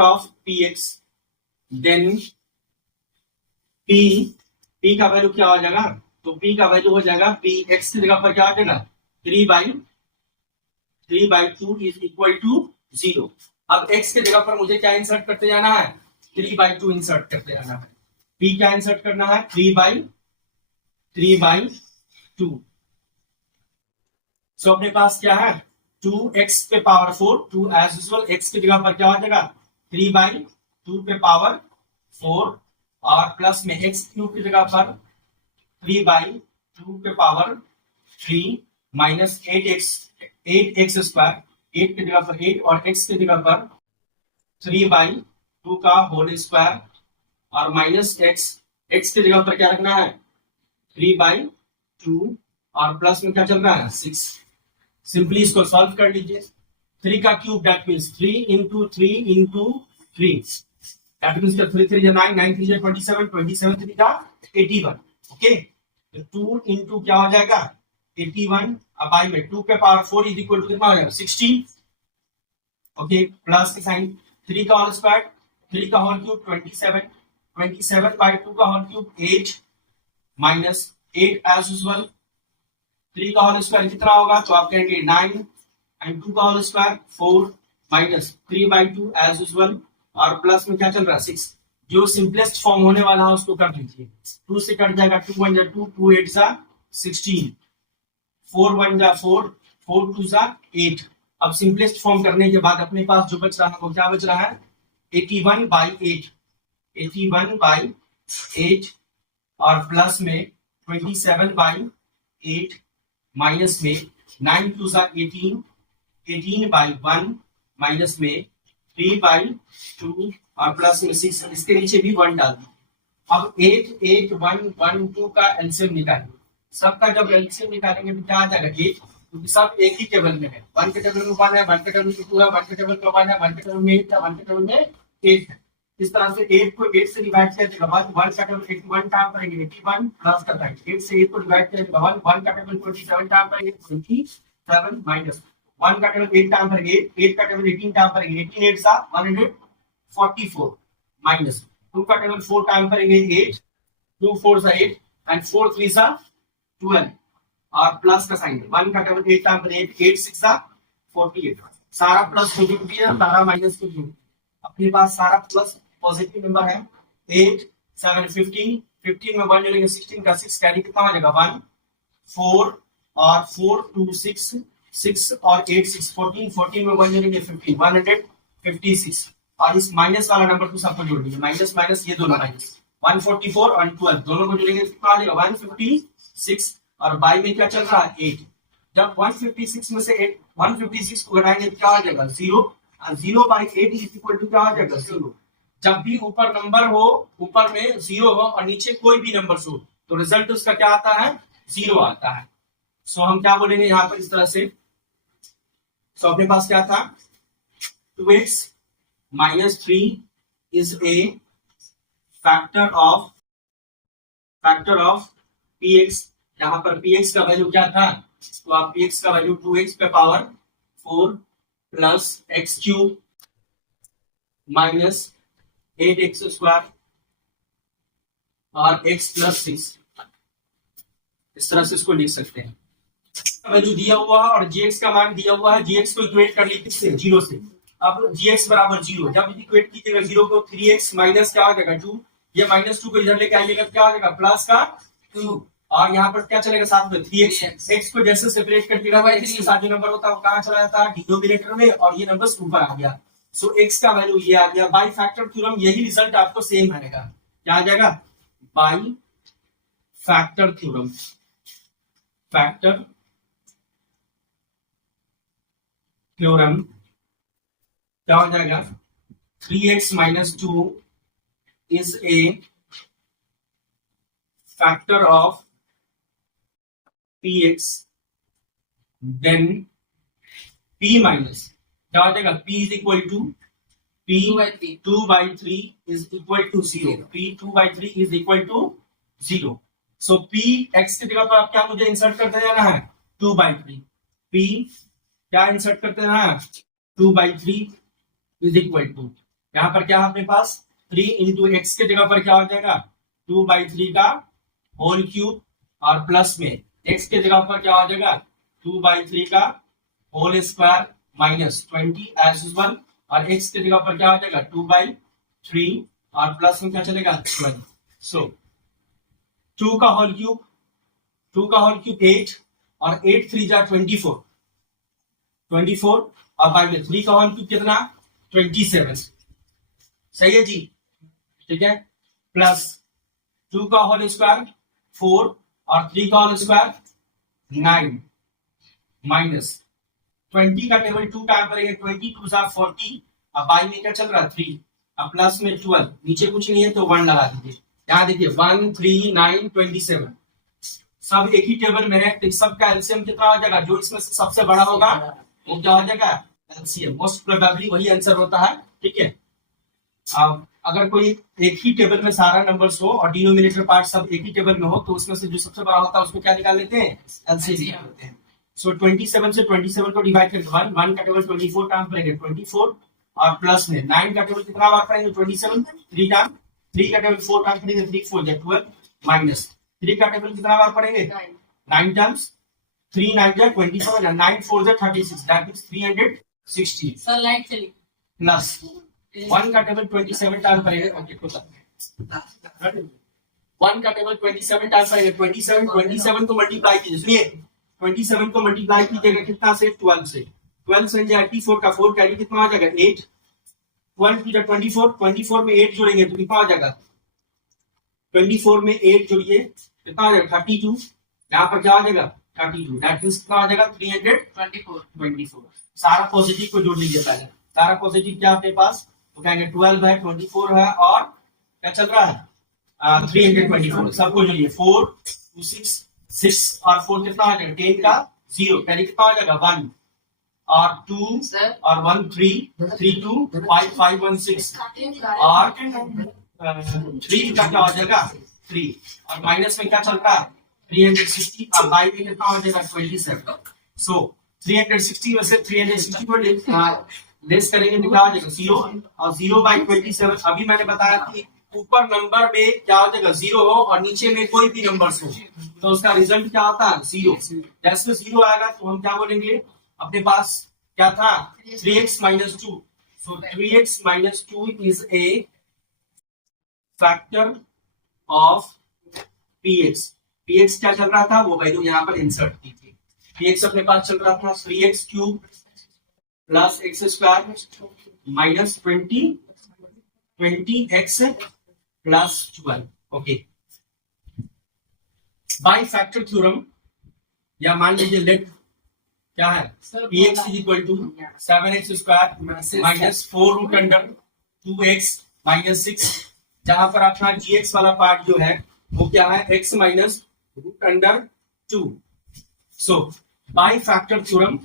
of px, then p का वैल्यू क्या हो जाएगा, तो p का वैल्यू हो जाएगा px की जगह पर क्या आ जाएगा 3/2 is equal to 0, अब x के जगह पर मुझे क्या इंसर्ट करते जाना है 3/2 इंसर्ट करते जाना है, p क्या इंसर्ट करना है 3/2, सो अपने पास क्या है 2x पे पावर 4, 2 एज यूजुअल x की जगह पर क्या हो जाएगा 3/2 पे पावर 4 और प्लस में x क्यूब की जगह पर 3/2 पे पावर 3 माइनस 8x स्क्वायर 8 की जगह पर 8 और x की जगह पर 3/2 का होल स्क्वायर और माइनस x की जगह पर क्या रखना है 3/2 और प्लस में क्या चल रहा है 6। सिंपली इसको सॉल्व कर लीजिए 3 का cube that means 3 into 3 into 3 that means 3 3 9 9 3 27 27 3 का 81 ओके तो 2 into क्या हो जाएगा 81 अब बाई में 2 पे पावर 4 इज इक्वल टू कितना हो जाएगा 16 ओके प्लस के साइन 3 का होल स्क्वायर 3 का होल क्यूब 27 27/2 का whole cube 8 minus 8 as usual 3 का होल स्क्वायर कितना होगा तो आप कहेंगे 9 एंड 2 का whole square 4 minus 3/2 as usual और प्लस में क्या चल रहा है 6। जो सिंपलेस्ट फॉर्म होने वाला है उसको कर लीजिए 2 से कट जाएगा 2 1 जा 2 2 8 जा 16 4 1 जा 4 4 2 जा 8। अब सिंपलेस्ट फॉर्म करने के बाद अपने पास जो बच रहा है वो क्या बच रहा है 81/8 81/8 और प्लस में 27/8 माइनस में 9 2 सा 18 18/1 माइनस में 3/2 और प्लस में 6 इसके नीचे भी 1 डाल दी। अब 8 8 1 1 2 का एलसीएम निकालिए सबका जब एलसीएम निकालेंगे तो क्या आ जाएगा 8 क्योंकि सब एक ही टेबल में है 1 के टेबल में 1 है 1 के टेबल में 2 है 1 के टेबल में 1 है 1 के टेबल में 8 है 1 के टेबल में 8 है। इस तरह से 8 को 8 से डिवाइड किया जाएगा 1 का टेबल 81 टाइम करेंगे 81 प्लस का साइन 8 से 8 को डिवाइड किया जाएगा 1 का टेबल 27 टाइम करेंगे 27 माइनस 1 का टेबल 8 टाइम करेंगे 8 का टेबल 18 टाइम करेंगे 18 8 सा 144 माइनस 2 का टेबल 4 टाइम करेंगे 8 2 4 सा 8 एंड 4 3 सा 12 और प्लस का साइन 1 का टेबल 8 टाइम करेंगे 8 6 सा 48 सारा प्लस पॉजिटिव है सारा माइनस पॉजिटिव अपने पास सारा प्लस पॉजिटिव नंबर है 8 7 15 15 में 1 जोड़ेंगे 16 का 6 कैरी कितना हो जाएगा 1 4 और 4 2 6 6 और 8 6 14 14 में 1 जोड़ेंगे 15 156 और इस माइनस वाला नंबर को सबको जोड़ दीजिए माइनस माइनस ये दोनों माइनस 144 और 12 दोनों को जोड़ेंगे कितना आ जाएगा 156 और बाई में क्या चल रहा है 8 जब 156 में से 156 को घटाएंगे तो क्या आ जाएगा 0 और 0/8 इज इक्वल टू क्या आ जाएगा 0। जब भी ऊपर नंबर हो ऊपर में 0 हो और नीचे कोई भी नंबर हो तो रिजल्ट उसका क्या आता है 0 आता है। सो हम क्या बोलेंगे यहाँ पर इस तरह से सो अपने पास क्या था 2x minus 3 is a factor of px यहाँ पर px का वैल्यू क्या था तो आप px का वैल्यू 2x पे power 4 plus x cube minus 8x square और x प्लस 6 इस तरह से इसको लिख सकते हैं। वैल्यू दिया हुआ है और gx का मान दिया हुआ है gx को इक्वेट कर लीजिए किससे 0 से। अब gx बराबर 0 जब इक्वेट कीजिएगा 0 को 3x माइनस क्या हो जाएगा 2 ये -2 को इधर लेके आइएगा क्या हो जाएगा प्लस का 2 और यहाँ पर क्या चलेगा साथ में 3x x को जैसे सेपरेट कर दिया भाई इसके साथ जो नंबर होता है वो कहाँ चला जाता है डिनोमिनेटर में और ये नंबर ऊपर आ गया। सो x का वैल्यू ये आ गया बाई फैक्टर थ्योरम यही रिजल्ट आपको सेम आएगा क्या आ जाएगा बाई फैक्टर थ्योरम क्या हो जाएगा 3x minus 2 is a factor of px then p minus क्या हो जाएगा p is equal to p 2/3 is equal to 0 p 2/3 is equal to 0। so p x की जगह पर आप क्या मुझे इंसर्ट करते जाना है 2/3 p क्या इंसर्ट करते जाना है 2/3 इज इक्वल टू यहाँ पर क्या है अपने पास 3 इंटू एक्स के जगह पर क्या हो जाएगा 2/3 का होल क्यूब और प्लस में एक्स के जगह पर क्या हो जाएगा 2/3 का whole square minus 20 as usual और एक्स के जगह पर क्या हो जाएगा 2/3 और प्लस में क्या चलेगा 12। सो 2 का होल क्यूब 8 और 8 3 जा 24, 24 और 5 में 3 का होल क्यूब कितना 27, सही है जी, ठीक है, प्लस 2 का होल स्क्वायर 4 और 3 का होल स्क्वायर 9 माइनस 20 का टेबल 2 टाइम करेंगे 20 2 जा 40 अब बाई में क्या चल रहा है 3 अब प्लस में 12 नीचे कुछ नहीं है तो 1 लगा दीजिए। यहाँ देखिए 1 3 9 27 सब एक ही टेबल में है तो सबका एलसीएम कितना हो जाएगा, जो इसमें से सबसे बड़ा होगा वो क्या हो जाएगा एलसीएम, मोस्ट प्रोबेबली वही आंसर होता है, ठीक है। अब अगर कोई एक ही टेबल में सारा नंबर्स हो और डिनोमिनेटर पार्ट सब एक ही टेबल में हो तो उसमें से जो सबसे बड़ा होता है उसको क्या निकाल लेते हैं एलसीएम निकाल लेते हैं। सो 27 से 27 को डिवाइड करके 1 का टेबल 24 टाइम करेंगे 24 और प्लस में 9 का टेबल कितना बार करेंगे 27 3 टाइम 3 का टेबल 4 टाइम करेंगे 3 4 जा 12 माइनस 3 का टेबल कितना बार पढ़ेंगे 9 टाइम्स 3 9 जा 24 और 9 4 जा 36 दैट मींस 360 सर लाइट चली प्लस 1 का टेबल 27 टाइम करेंगे ओके तो 1 का टेबल 27 टाइम करेंगे 27 को मल्टीप्लाई कीजिए, सुनिए 27 को मल्टीप्लाई कीजिएगा कितना से 12 से 12 से 84 का 4 कैरी कितना आ जाएगा 8 12 की 24 में 8 जोड़ेंगे तो कितना आ जाएगा 24 में 8 जोड़िए कितना आ जाएगा 32 यहाँ पर क्या आ जाएगा 32 दैट मींस कितना आ जाएगा 324 सारा पॉजिटिव को जोड़ लीजिए पहले, सारा पॉजिटिव क्या अपने पास तो कहेंगे 12 है 24 है और क्या चल रहा है 324 सबको जोड़िए 4 2 6 और 4 कितना आ जाएगा 10 का 0 कैरी कितना आ जाएगा 1 और 2 और 1 3 3 2 5 5 1 6 और 3 का क्या हो जाएगा 3 और माइनस में क्या चलता है 360 और बाई में कितना हो जाएगा 27। सो 360 में से 360 को लेस करेंगे तो क्या हो जाएगा 0 और 0 बाई 27। अभी मैंने बताया कि ऊपर नंबर में क्या हो जाएगा 0 हो और नीचे में कोई भी नंबर हो तो उसका रिजल्ट क्या होता है 0। जैसे 0 आएगा तो हम क्या बोलेंगे अपने पास क्या था 3x minus 2, so 3x minus 2 is a factor of px। px क्या चल रहा था वो वैल्यू यहाँ पर इंसर्ट कीजिए। px अपने पास चल रहा था 3x cube plus x square minus 20x plus 12 okay. By factor theorem या मान लीजिए लेट क्या है px is equal to 7x square minus 4 root under 2x minus 6 जहां पर अपना gx वाला पार्ट जो है वो क्या है x minus root under 2। So by factor theorem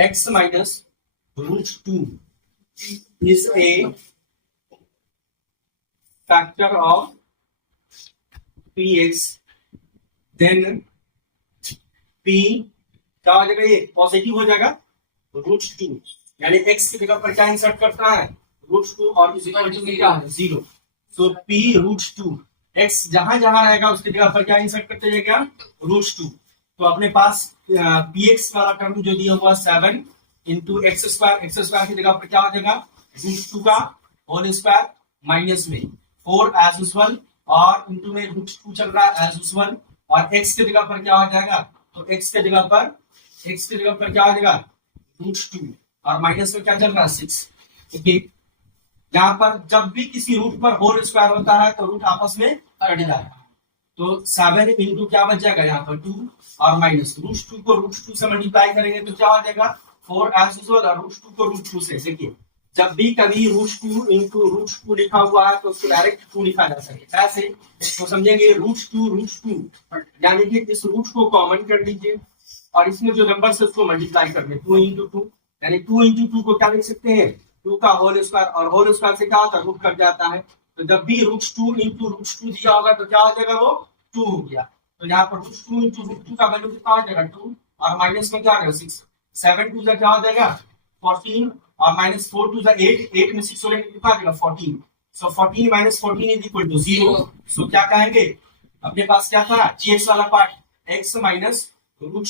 x minus root 2 is a factor of px then p क्या हो जाएगा ये पॉजिटिव हो जाएगा रूट 2 यानी x की जगह पर क्या इंसर्ट करता है रूट 2 और इज इक्वल टू क्या है 0। सो p रूट 2 x जहां जहां रहेगा उसकी जगह पर क्या इंसर्ट करते जाएगा रूट 2। तो अपने पास px वाला टर्म जो दिया हुआ 7 इंटू एक्स स्क्वायर की जगह पर क्या हो जाएगा रूट 2 का होल स्क्वायर माइनस में 4 एज यूजुअल और इंटू में रूट 2 चल रहा है एज यूजुअल और x की जगह पर क्या हो जाएगा तो x की जगह पर क्या हो जाएगा रूट 2 और माइनस में क्या चल रहा है 6 ओके। यहाँ पर जब भी किसी रूट पर होल स्क्वायर होता है तो रूट आपस में कट जाता है तो 7 इंटू क्या बच जाएगा यहाँ पर 2 और माइनस रूट 2 को रूट 2 से मल्टीप्लाई करेंगे तो क्या हो जाएगा 4 एज यूजुअल और रूट 2 को रूट 2 से। देखिए जब भी कभी रूट 2 इंटू रूट 2 लिखा हुआ है तो उसको डायरेक्ट 2 लिखा जा सकता है ऐसे तो समझेंगे रूट 2 यानी कि इस रूट को कॉमन कर लीजिए और इसमें जो नंबर है उसको मल्टीप्लाई कर दे 2 इंटू 2 यानी 2 इंटू 2 को क्या लिख सकते हैं 2 का होल स्क्वायर और होल स्क्वायर से क्या होता है रूट कट जाता है तो जब भी रूट 2 इंटू रूट 2 दिया होगा तो क्या हो जाएगा वो 2 हो गया। तो यहाँ पर रूट 2 इंटू रूट 2 का वैल्यू कितना हो जाएगा 2 और माइनस में क्या आ जाएगा 6 7 2 क्या हो जाएगा 14 और माइनस 4 2 8 में 6 होने कितना आ जाएगा 14। So 14 minus 14 is equal to 0। So क्या कहेंगे अपने पास क्या था gx वाला part x minus root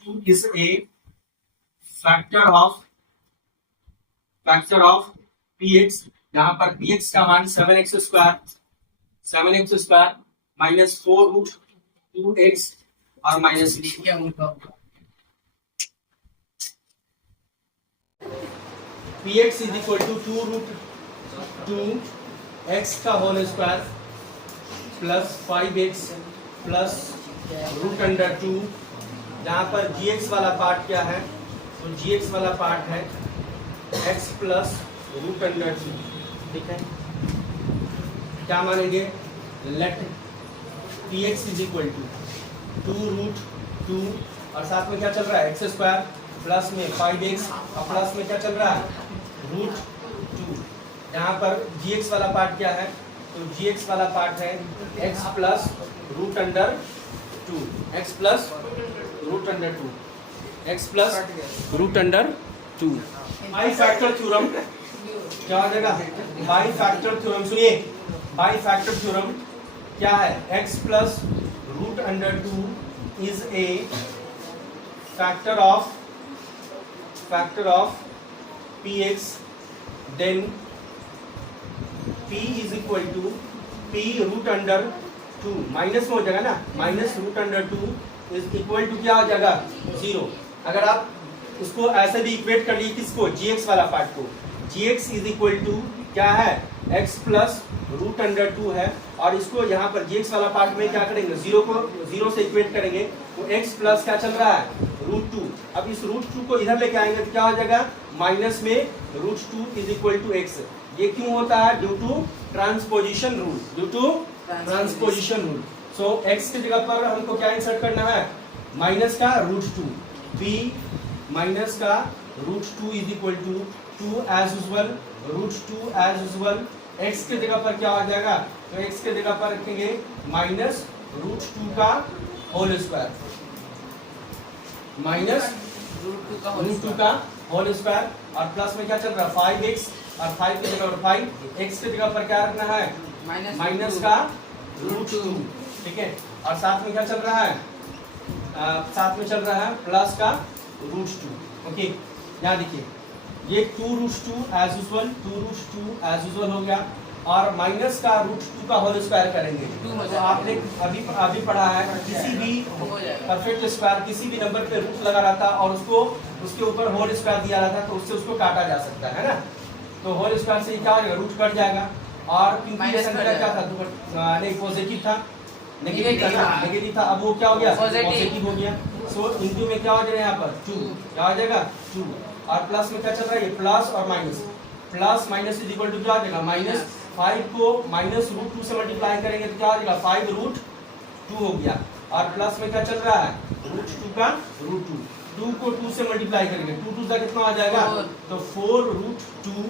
2 is a factor of px यहाँ पर px का मान 7x² माइनस 4√2x और minus px is equal to 2√2x का whole square plus 5x plus √2। जहाँ पर gx वाला पार्ट क्या है, तो gx वाला पार्ट है x प्लस √2। ठीक है, क्या मानेंगे, let px is equal to 2√2 और साथ में क्या चल रहा है x² प्लस में 5x और प्लस में क्या चल रहा है √2। यहाँ पर gx वाला पार्ट क्या है, तो gx वाला पार्ट है x plus √2, x plus √2, x plus √2। By factor theorem क्या हो जाएगा, बाई फैक्टर थ्योरम, सुनिए बाई फैक्टर थ्योरम क्या है, x plus √2 is a factor of px, then p is equal to p √2 minus में हो जाएगा ना, माइनस √2 इज इक्वल टू क्या हो जाएगा 0। अगर आप इसको ऐसे भी इक्वेट कर लीजिए, किसको, gx वाला पार्ट को, gx इज इक्वल टू क्या है x प्लस √2 है, और इसको यहाँ पर gx वाला पार्ट में क्या करेंगे, 0 से इक्वेट करेंगे, तो x प्लस क्या चल रहा है √2। अब इस √2 को इधर लेके आएंगे तो क्या हो जाएगा, माइनस में √2 इज इक्वल टू x। ये क्यों होता है, due to transposition rule, so x की जगह पर हमको क्या इंसर्ट करना है, माइनस का √2, b माइनस का √2 is equal to 2 as usual, √2 as usual. x के जगह पर क्या हो जाएगा, तो x के जगह पर रखेंगे माइनस √2 का होल स्क्वायर, माइनस √2 का होल स्क्वायर, और प्लस में क्या चल रहा है 5x, और 5 की जगह पर 5, x की जगह पर क्या रखना है माइनस का √2। ठीक है, और साथ में क्या चल रहा है, साथ में चल रहा है प्लस का √2। ओके, यहाँ देखिए ये 2√2 एज यूजुअल, 2√2 एज यूजुअल हो गया, और माइनस का √2 का होल स्क्वायर करेंगे। तो आपने अभी पढ़ा है, किसी भी परफेक्ट स्क्वायर किसी भी नंबर पे रूट लगा रहता और उसको उसके ऊपर होल स्क्वायर दिया रहता है, तो उससे उसको काटा जा सकता है ना, तो होल स्क्वायर से क्या हो जाएगा, रूट कट जाएगा। और क्योंकि ये संख्या क्या था, नहीं पॉजिटिव था, नेगेटिव था, अब वो क्या हो गया पॉजिटिव हो गया। सो इंटू में क्या हो जाएगा, यहाँ पर 2 क्या हो जाएगा 2, और प्लस में क्या चल रहा है, ये प्लस और minus, plus minus is equal to क्या हो जाएगा, माइनस 5 को माइनस √2 से मल्टीप्लाई करेंगे तो क्या हो जाएगा 5√2 हो गया, और प्लस में क्या चल रहा है √2 का √2, 2 को 2 से मल्टीप्लाई करेंगे, 2 2 का कितना आ जाएगा, तो 4√2,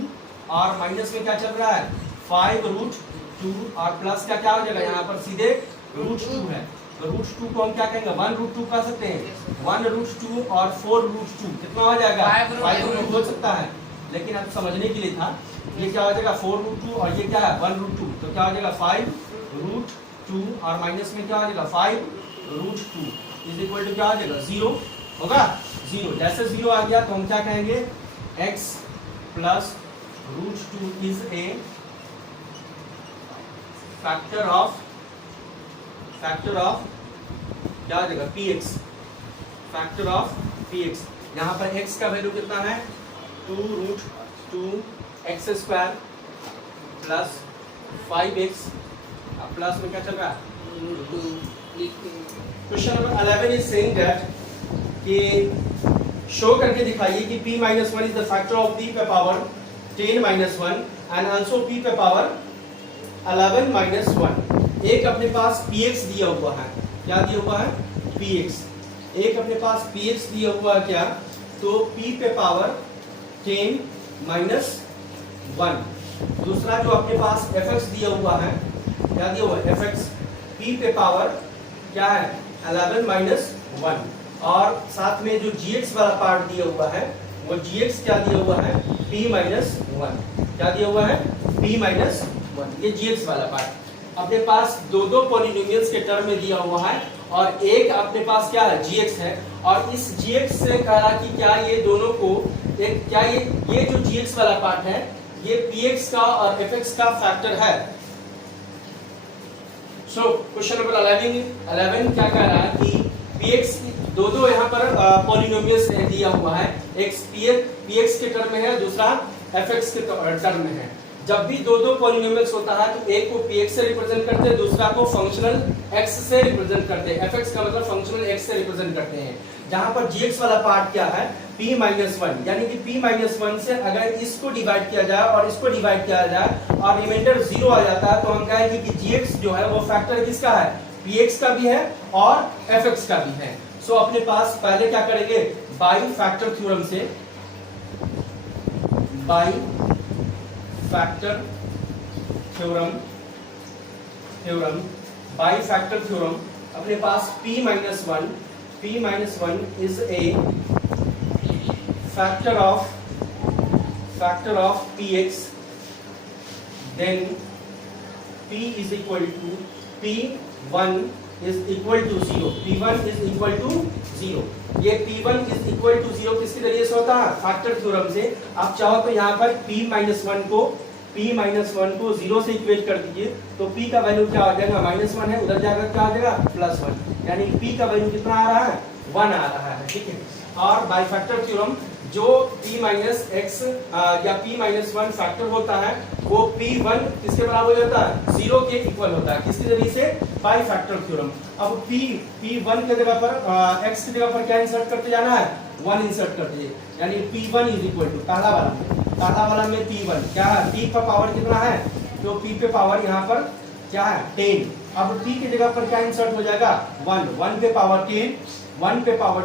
और माइनस में क्या चल रहा है 5√2, और प्लस का क्या हो जाएगा, यहाँ पर सीधे √2 है, तो √2 को हम क्या कहेंगे 1√2 कह सकते हैं, 1√2 और 4√2 कितना हो जाएगा 5√2 हो सकता है, लेकिन अब समझने के लिए था, ये क्या हो जाएगा 4√2 और ये क्या है 1√2, तो क्या हो जाएगा 5√2, और माइनस में क्या हो जाएगा 5√2 इज इक्वल टू क्या हो जाएगा 0 होगा, 0। जैसे 0 आ गया तो हम क्या कहेंगे, x plus √2 is a factor of क्या हो जाएगा px, फैक्टर ऑफ px। यहाँ पर x का वैल्यू कितना है 2√2x² प्लस 5x, प्लस में क्या चल रहा है question number 11 is saying that कि शो करके दिखाइए कि p - 1 is the factor of p पे पावर 10 - 1 एंड आल्सो p पे पावर 11 - 1। एक अपने पास px दिया हुआ है, क्या दिया हुआ है px, एक अपने पास px दिया हुआ है क्या, तो p पे पावर 10 - 1। दूसरा जो अपने पास fx दिया हुआ है, क्या दिया हुआ है fx, p पे पावर क्या है 11 - 1, और साथ में जो gx वाला पार्ट दिया हुआ है, वो gx क्या दिया हुआ है p - 1, क्या दिया हुआ है p - 1, ये gx वाला पार्ट अपने पास दो पॉलिनोमियल्स के टर्म में दिया हुआ है, और एक अपने पास क्या है gx है, और इस gx से कहा कि क्या ये दोनों को एक क्या ये जो gx वाला पार्ट है ये px का और fx का फैक्टर है। सो क्वेश्चन नंबर 11 क्या कह रहा है कि px दो यहाँ पर पॉलिनोमियल्स दिया हुआ है, एक px के टर्म में है, दूसरा fx के टर्म में है। जब भी दो पॉलिनोमियल्स होता है तो एक को px से रिप्रेजेंट करते हैं, दूसरा को फंक्शनल x से रिप्रेजेंट करते हैं। fx का मतलब फंक्शनल x से रिप्रेजेंट करते हैं। जहां पर gx वाला पार्ट क्या है, p-1, यानी कि p-1 से अगर इसको डिवाइड किया जाए और इसको डिवाइड किया जाए और रिमाइंडर 0 आ जाता है तो हम कहेंगे कि gx जो है वो फैक्टर किसका है, px का भी है और fx का भी है। सो अपने पास पहले क्या करेंगे, बाई फैक्टर थ्योरम से, by factor theorem by factor theorem अपने पास p-1 is a factor of px, then p is equal to p1 is equal to 0, p1 is equal to 0। ये p1 is equal to 0 किसके जरिए से होता है, factor theorem से। आप चाहो तो यहाँ पर p-1 को 0 से इक्वेट कर दीजिए तो p का वैल्यू क्या हो जाएगा, -1 है, उधर जाकर क्या हो जाएगा, +1, यानी p का वैल्यू कितना आ रहा है, 1 आ रहा है, ठीक है। और बाई फैक्टर थ्योरम जो p-x या p-1 फैक्टर होता है वो p1 किसके बराबर हो जाता है, 0 के इक्वल होता है, किसके जरिए से, बाई फैक्टर थ्योरम। अब p1 के जगह पर x की जगह पर क्या इंसर्ट करते जाना है, 1 इंसर्ट कर दीजिए, यानी p1 इज इक्वल टू पहला वाला में p1 क्या है, p का पावर कितना है, तो p पे पावर यहाँ पर क्या है, 10। अब p की जगह पर क्या इंसर्ट हो जाएगा, 1 पे पावर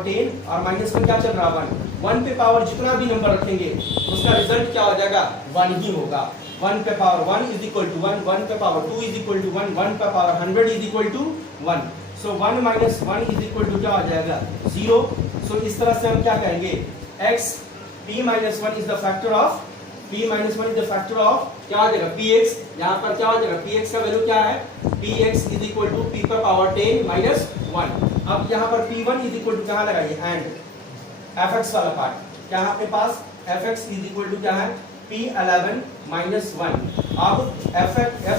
10 और माइनस में क्या चल रहा है, 1 पे पावर जितना भी नंबर रखेंगे उसका रिजल्ट क्या हो जाएगा, 1 ही होगा। 1 पे पावर 1 इज इक्वल टू 1, 1 पे पावर 2 इज इक्वल टू 1, 1 पे power 100 is equal to 1। So 1 minus 1 is equal to क्या हो जाएगा, 0। सो इस तरह से हम क्या कहेंगे, x p-1 is the factor of क्या हो जाएगा, px। यहाँ पर क्या हो जाएगा, px का वैल्यू क्या है, px is equal to p पर पावर 10 माइनस 1। अब यहाँ पर p1 इज इक्वल टू कहाँ लगाइए, एंड fx वाला पार्ट, क्या आपके पास fx इज इक्वल टू क्या है, p11 माइनस 1। अब f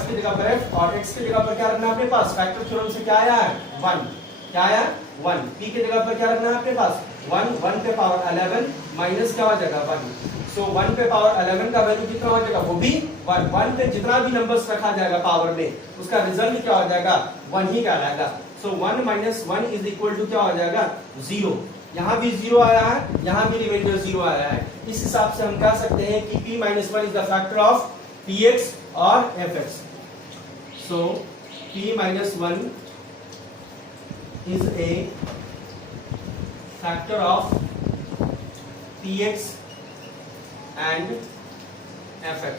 की जगह पर f और x की जगह पर क्या रखना है अपने पास, फैक्टर थ्योरम से क्या आया है, 1, क्या आया 1। p की जगह पर क्या रखना है अपने पास, 1 पे पावर 11 माइनस क्या हो जाएगा, 1। सो 1 पे पावर 11 का वैल्यू कितना हो जाएगा, वो भी 1 पे जितना भी नंबर्स रखा जाएगा पावर में उसका रिजल्ट क्या हो जाएगा, 1 ही कहलाएगा। सो 1 माइनस 1 इज इक्वल टू क्या हो जाएगा, 0। यहाँ भी 0 आया है, यहाँ भी रिमाइंडर 0 आया है। इस हिसाब से हम कह सकते हैं कि p-1 is the factor of px और fx। So p-1 is a factor of px and fx।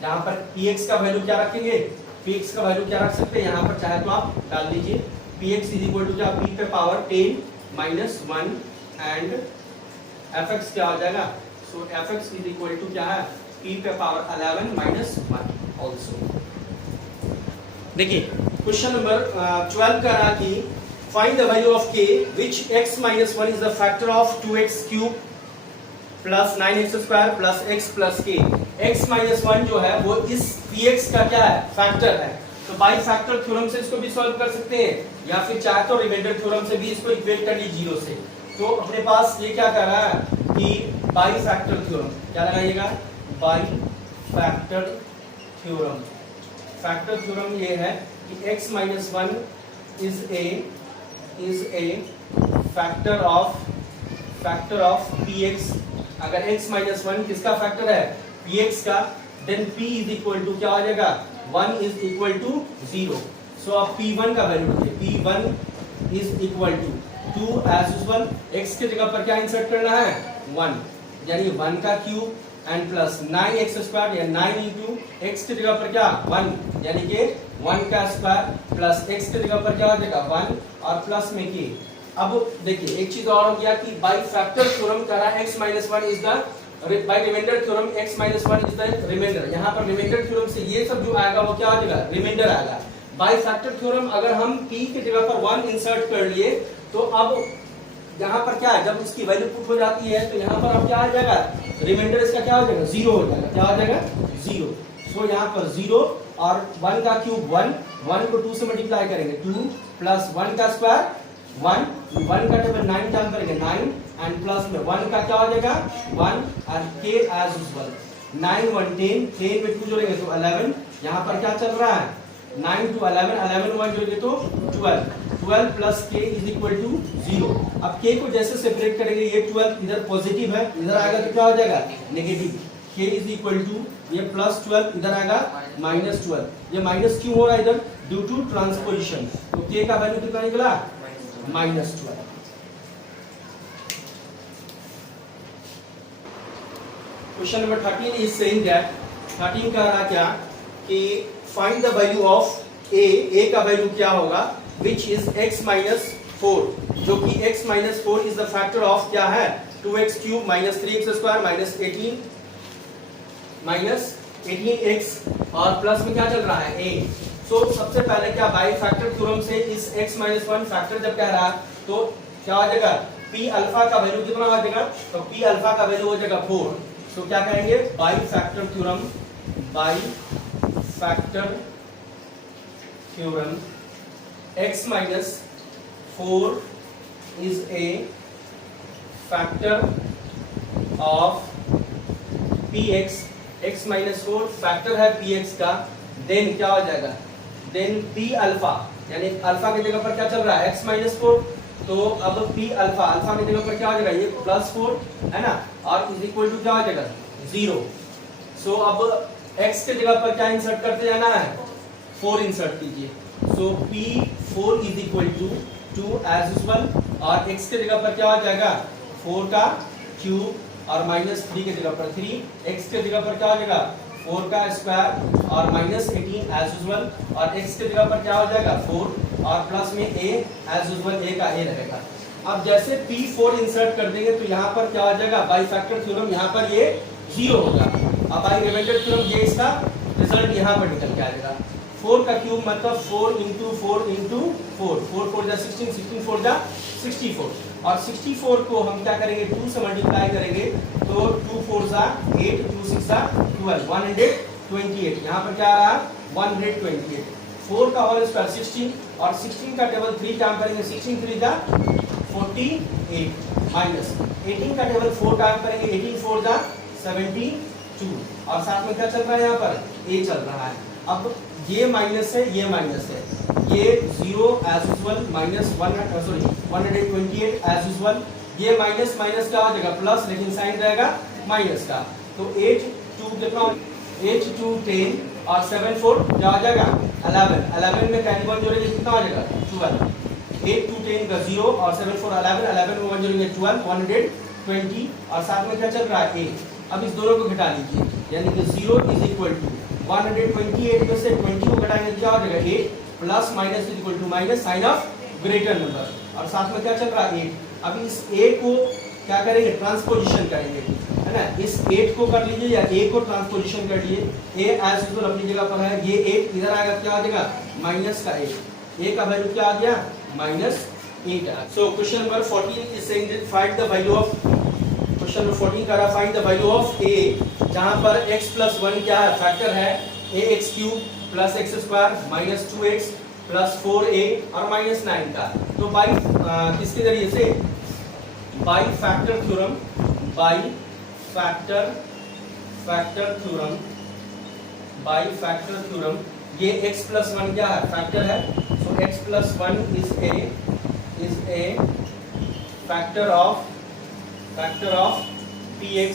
जहां पर px का वैल्यू क्या रखेंगे, px का वैल्यू क्या रख सकते हैं, यहाँ पर चाहे तो आप डाल दीजिए px इज इक्वल टू क्या, p पे पावर 10 माइनस 1 एंड fx क्या हो जाएगा, सो fx इज इक्वल टू क्या है, p पे पावर 11 माइनस 1 ऑल्सो। देखिए क्वेश्चन नंबर 12 का रहा कि find the value of k which x minus 1 is the factor of 2x cube plus 9x square plus x plus k। x minus 1 जो है वो इस px का क्या है, फैक्टर है। तो बाई फैक्टर थ्योरम से इसको भी सॉल्व कर सकते हैं या फिर चाहे तो रिमाइंडर थ्योरम से भी इसको इक्वेट कर लीजिए 0 से। तो अपने पास ये क्या कर रहा है कि बाई फैक्टर थ्योरम, क्या लगाइएगा, by factor theorem. Factor theorem ये है कि x minus 1 is a factor of px। अगर x माइनस 1 किसका फैक्टर है, px का, then p is equal to क्या हो जाएगा, 1 इज इक्वल टू 0। सो अब p1 का वैल्यू लीजिए, p1 is equal to 2 as usual, x के जगह पर क्या इंसर्ट करना है, 1, यानी 1 का cube and plus 9x square या 9 इंटू x की जगह पर क्या, 1, यानी कि 1 का स्क्वायर प्लस x की जगह पर क्या हो जाएगा, 1 और प्लस में k। अब देखिए एक चीज और हो गया कि बाई फैक्टर थ्योरम कह रहा है x minus 1 is the, by remainder theorem x minus 1 is the remainder. यहाँ पर रिमाइंडर थ्योरम से ये सब जो आएगा वो क्या हो जाएगा, रिमाइंडर आएगा। बाई फैक्टर थ्योरम अगर हम p की जगह पर 1 इंसर्ट कर लिए तो अब यहाँ पर क्या है, जब इसकी वैल्यू पुट हो जाती है तो यहाँ पर अब क्या आ जाएगा, रिमाइंडर इसका क्या हो जाएगा, 0 हो जाएगा। क्या हो जाएगा, 0। सो यहाँ पर 0 और 1 का क्यूब 1, 1 को 2 से मल्टीप्लाई करेंगे 2 प्लस 1 का स्क्वायर 1, 1 का टेबल 9 टाइम करेंगे 9 एंड प्लस में 1 का क्या हो जाएगा 1 एंड k एज यूजुअल 9 1 10, 10 में 2 जोड़ेंगे तो 11। यहाँ पर क्या चल रहा है 9 to 11, 11 1 जोड़ेंगे तो 12, 12 plus k is equal to 0। अब k को जैसे सेपरेट करेंगे, ये 12 इधर पॉजिटिव है, इधर आएगा तो क्या हो जाएगा negative. k is equal to ये प्लस 12 इधर आएगा माइनस 12। ये माइनस क्यों हो रहा है इधर, ड्यू टू ट्रांसपोजिशन। तो k का वैल्यू कितना निकला minus 12। Question number 13 is saying that 13 कह रहा क्या कि find the value of a का वैल्यू क्या होगा विच इज x माइनस 4, जो कि x minus 4 is the factor of क्या है 2x cube minus 3x square minus 18x और प्लस में क्या चल रहा है a। सो सबसे पहले क्या बाई फैक्टर थ्योरम से इस x माइनस 1 फैक्टर जब कह रहा है तो क्या हो जाएगा p अल्फा का वैल्यू कितना हो जाएगा, तो p अल्फा का वैल्यू हो जाएगा 4। तो क्या कहेंगे by factor theorem, by factor theorem x minus 4 is a factor of px, x minus 4 factor है px का, देन क्या हो जाएगा, देन p अल्फा, यानी अल्फा की जगह पर क्या चल रहा है x माइनस 4, तो अब p अल्फा, अल्फा की जगह पर क्या हो जाएगा ये प्लस 4 है ना, और इज इक्वल टू क्या हो जाएगा 0। सो अब x के जगह पर क्या इंसर्ट करते जाना है 4 इंसर्ट कीजिए। So p4 is equal to 2 as usual, और x के जगह पर क्या हो जाएगा 4 का क्यूब और माइनस 3 के जगह पर 3, x के जगह पर क्या हो जाएगा 4 का स्क्वायर और माइनस 18 एज यूजुअल, और x के जगह पर क्या हो जाएगा 4 और प्लस में a एज यूजुअल, a का a रहेगा। अब जैसे p4 इंसर्ट कर देंगे तो यहाँ पर क्या हो जाएगा बाई फैक्टर थ्योरम, यहाँ पर ये 0 होगा। अब बाई रिमाइंडर थ्योरम ये इसका रिजल्ट यहाँ पर निकल के आ जाएगा। 4 का क्यूब मतलब 4 इंटू 4 इंटू 4, 4 4 जा 16, 16 4 जा 64, और 64 को हम क्या करेंगे 2 से मल्टीप्लाई करेंगे तो 2 4 जा 8, 2 6 जा 12, 128। यहाँ पर क्या आ रहा 128। 4 का होल स्क्वायर 16 और 16 का टेबल 3 टाइम करेंगे, 16 3 जा 48 माइनस 18 का टेबल 4 टाइम करेंगे, 18 4 जा 72, और साथ में क्या चल रहा है यहाँ पर a चल रहा है। अब ये माइनस है, ये माइनस है, ये 0 as usual minus 128 as usual, ये माइनस माइनस क्या हो जाएगा प्लस, लेकिन साइन रहेगा माइनस का। तो 8 2 कितना 8 2 10 और 7 4 क्या हो जाएगा 11, 11 में कैरी 1 जोड़ेंगे कितना हो जाएगा 12, 8 2 10 का 0 और 7 4 11, 11 में 1 जोड़ेंगे 12, 120, और साथ में क्या चल रहा है a। अब इस दोनों को घटा लीजिए, यानी कि 0 इज इक्वल टू 128 में से 20 को घटाएंगे क्या हो जाएगा 8 plus minus is equal to minus sign of greater number, और साथ में क्या चल रहा है 8। अब इस a को क्या करेंगे ट्रांसपोजिशन करेंगे, है ना, इस 8 को कर लीजिए या a को ट्रांसपोजिशन कर लीजिए, a एज यूजुअल अपनी जगह पर है, ये 8 इधर आएगा क्या आ जाएगा माइनस का 8, a का वैल्यू क्या आ गया minus 8। So question number 14 is saying that find the value of, question number 14 का रहा find the value of a, जहां पर x प्लस 1 क्या है फैक्टर है ax cube plus x square minus 2x plus 4a और माइनस 9 का। तो बाई किसके जरिए से by factor theorem, by factor theorem, by factor theorem, ये x प्लस 1 क्या है फैक्टर है, सो x plus 1 is a factor of px,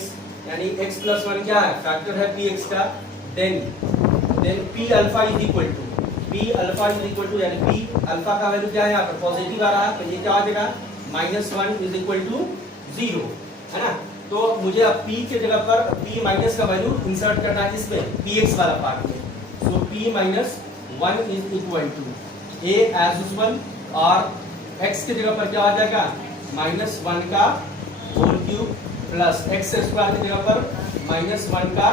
यानी x प्लस 1 क्या है फैक्टर है px का, then p alpha is equal to यानी p अल्फा का वैल्यू क्या है यहाँ पर पॉजिटिव आ रहा है, तो ये क्या आ जाएगा -1 इज इक्वल टू 0, है ना। तो मुझे अब p के जगह पर p माइनस का वैल्यू इंसर्ट करना है इसमें px वाला पार्ट में, so p minus 1 is equal to a as usual, और x के जगह पर क्या आ जाएगा -1 का whole cube plus x square की जगह पर -1 का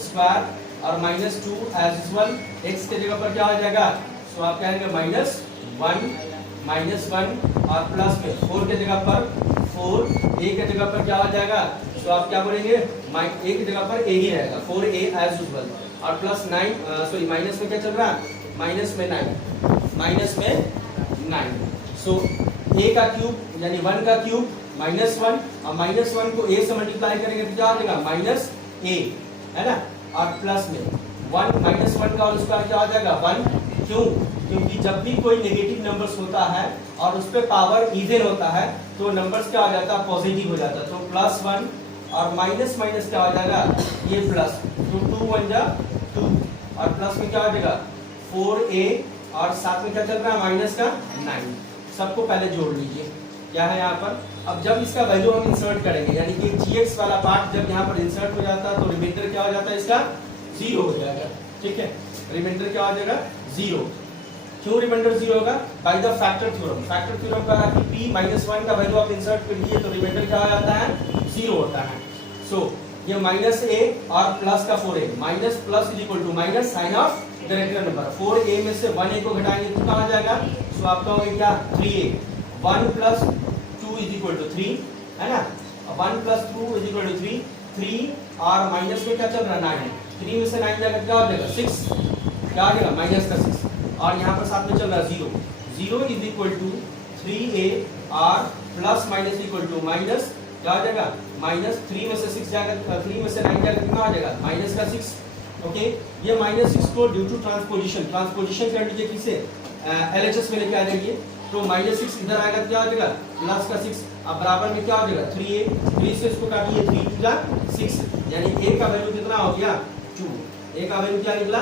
स्क्वायर और -2 एज यूजुअल, x के जगह पर क्या हो जाएगा, सो आप कहेंगे -1 और प्लस में 4 के जगह पर 4 ए के जगह पर क्या हो जाएगा, तो आप क्या बोलेंगे, ए की जगह पर ए ही रहेगा, 4a एज यूजुअल, और प्लस 9 सॉरी माइनस में क्या चल रहा है, माइनस में 9, सो ए का क्यूब यानी 1 का क्यूब -1, और -1 को a से मल्टीप्लाई करेंगे तो क्या हो जाएगा, माइनस a, है ना, और प्लस में 1 -1 का और उसका क्या हो जाएगा 1, क्यों, क्योंकि जब भी कोई नेगेटिव नंबर्स होता है और उस पर पावर इवन होता है तो नंबर्स क्या हो जाता है, पॉजिटिव हो जाता है, तो +1 और माइनस माइनस क्या हो जाएगा, ये प्लस, तो 2 1 जा 2, और प्लस में क्या हो जाएगा 4a, और साथ में क्या चल रहा है माइनस का 9, सबको पहले जोड़ लीजिए, क्या है यहाँ पर। अब जब इसका वैल्यू हम इंसर्ट करेंगे, यानी कि gx वाला पार्ट जब यहाँ पर इंसर्ट हो जाता है तो रिमाइंडर क्या हो जाता है, इसका 0 हो जाएगा, ठीक है, रिमाइंडर क्या हो जाएगा 0, क्यों रिमाइंडर 0 होगा, bye the factor theorem, factor theorem का कि p -1 का वैल्यू आप इंसर्ट कर दिए तो रिमाइंडर क्या हो जाता है 0 होता है, सो ये -a और प्लस का 4a, minus plus is equal to minus sign of the regular number, 4a में से 1a को घटाएंगे तो क्या हो जाएगा, सो आप कहोगे क्या 3a, 1 + 2 इज इक्वल टू 3, है ना, 1 + 2 इज इक्वल टू 3, 3 और माइनस में क्या चल रहा है 9, 3 में से 9 जाएगा क्या हो जाएगा 6, क्या आ जाएगा -6, और यहाँ पर साथ में चल रहा है 0, 0 इज इक्वल टू 3a और plus minus equal to minus, क्या हो जाएगा -3 में से 6 जाएगा, 3 में से 9 जाएगा कितना हो जाएगा -6, ओके, ये -6 को ड्यू टू ट्रांसपोजिशन कर लीजिए, किसे LHS में लेके आ जाइए, तो -6 इधर आएगा क्या हो जाएगा +6, अब बराबर में क्या हो जाएगा 3a, 3 से इसको काटिए 3 × 6, यानी a का वैल्यू कितना हो गया 2, a का वैल्यू क्या निकला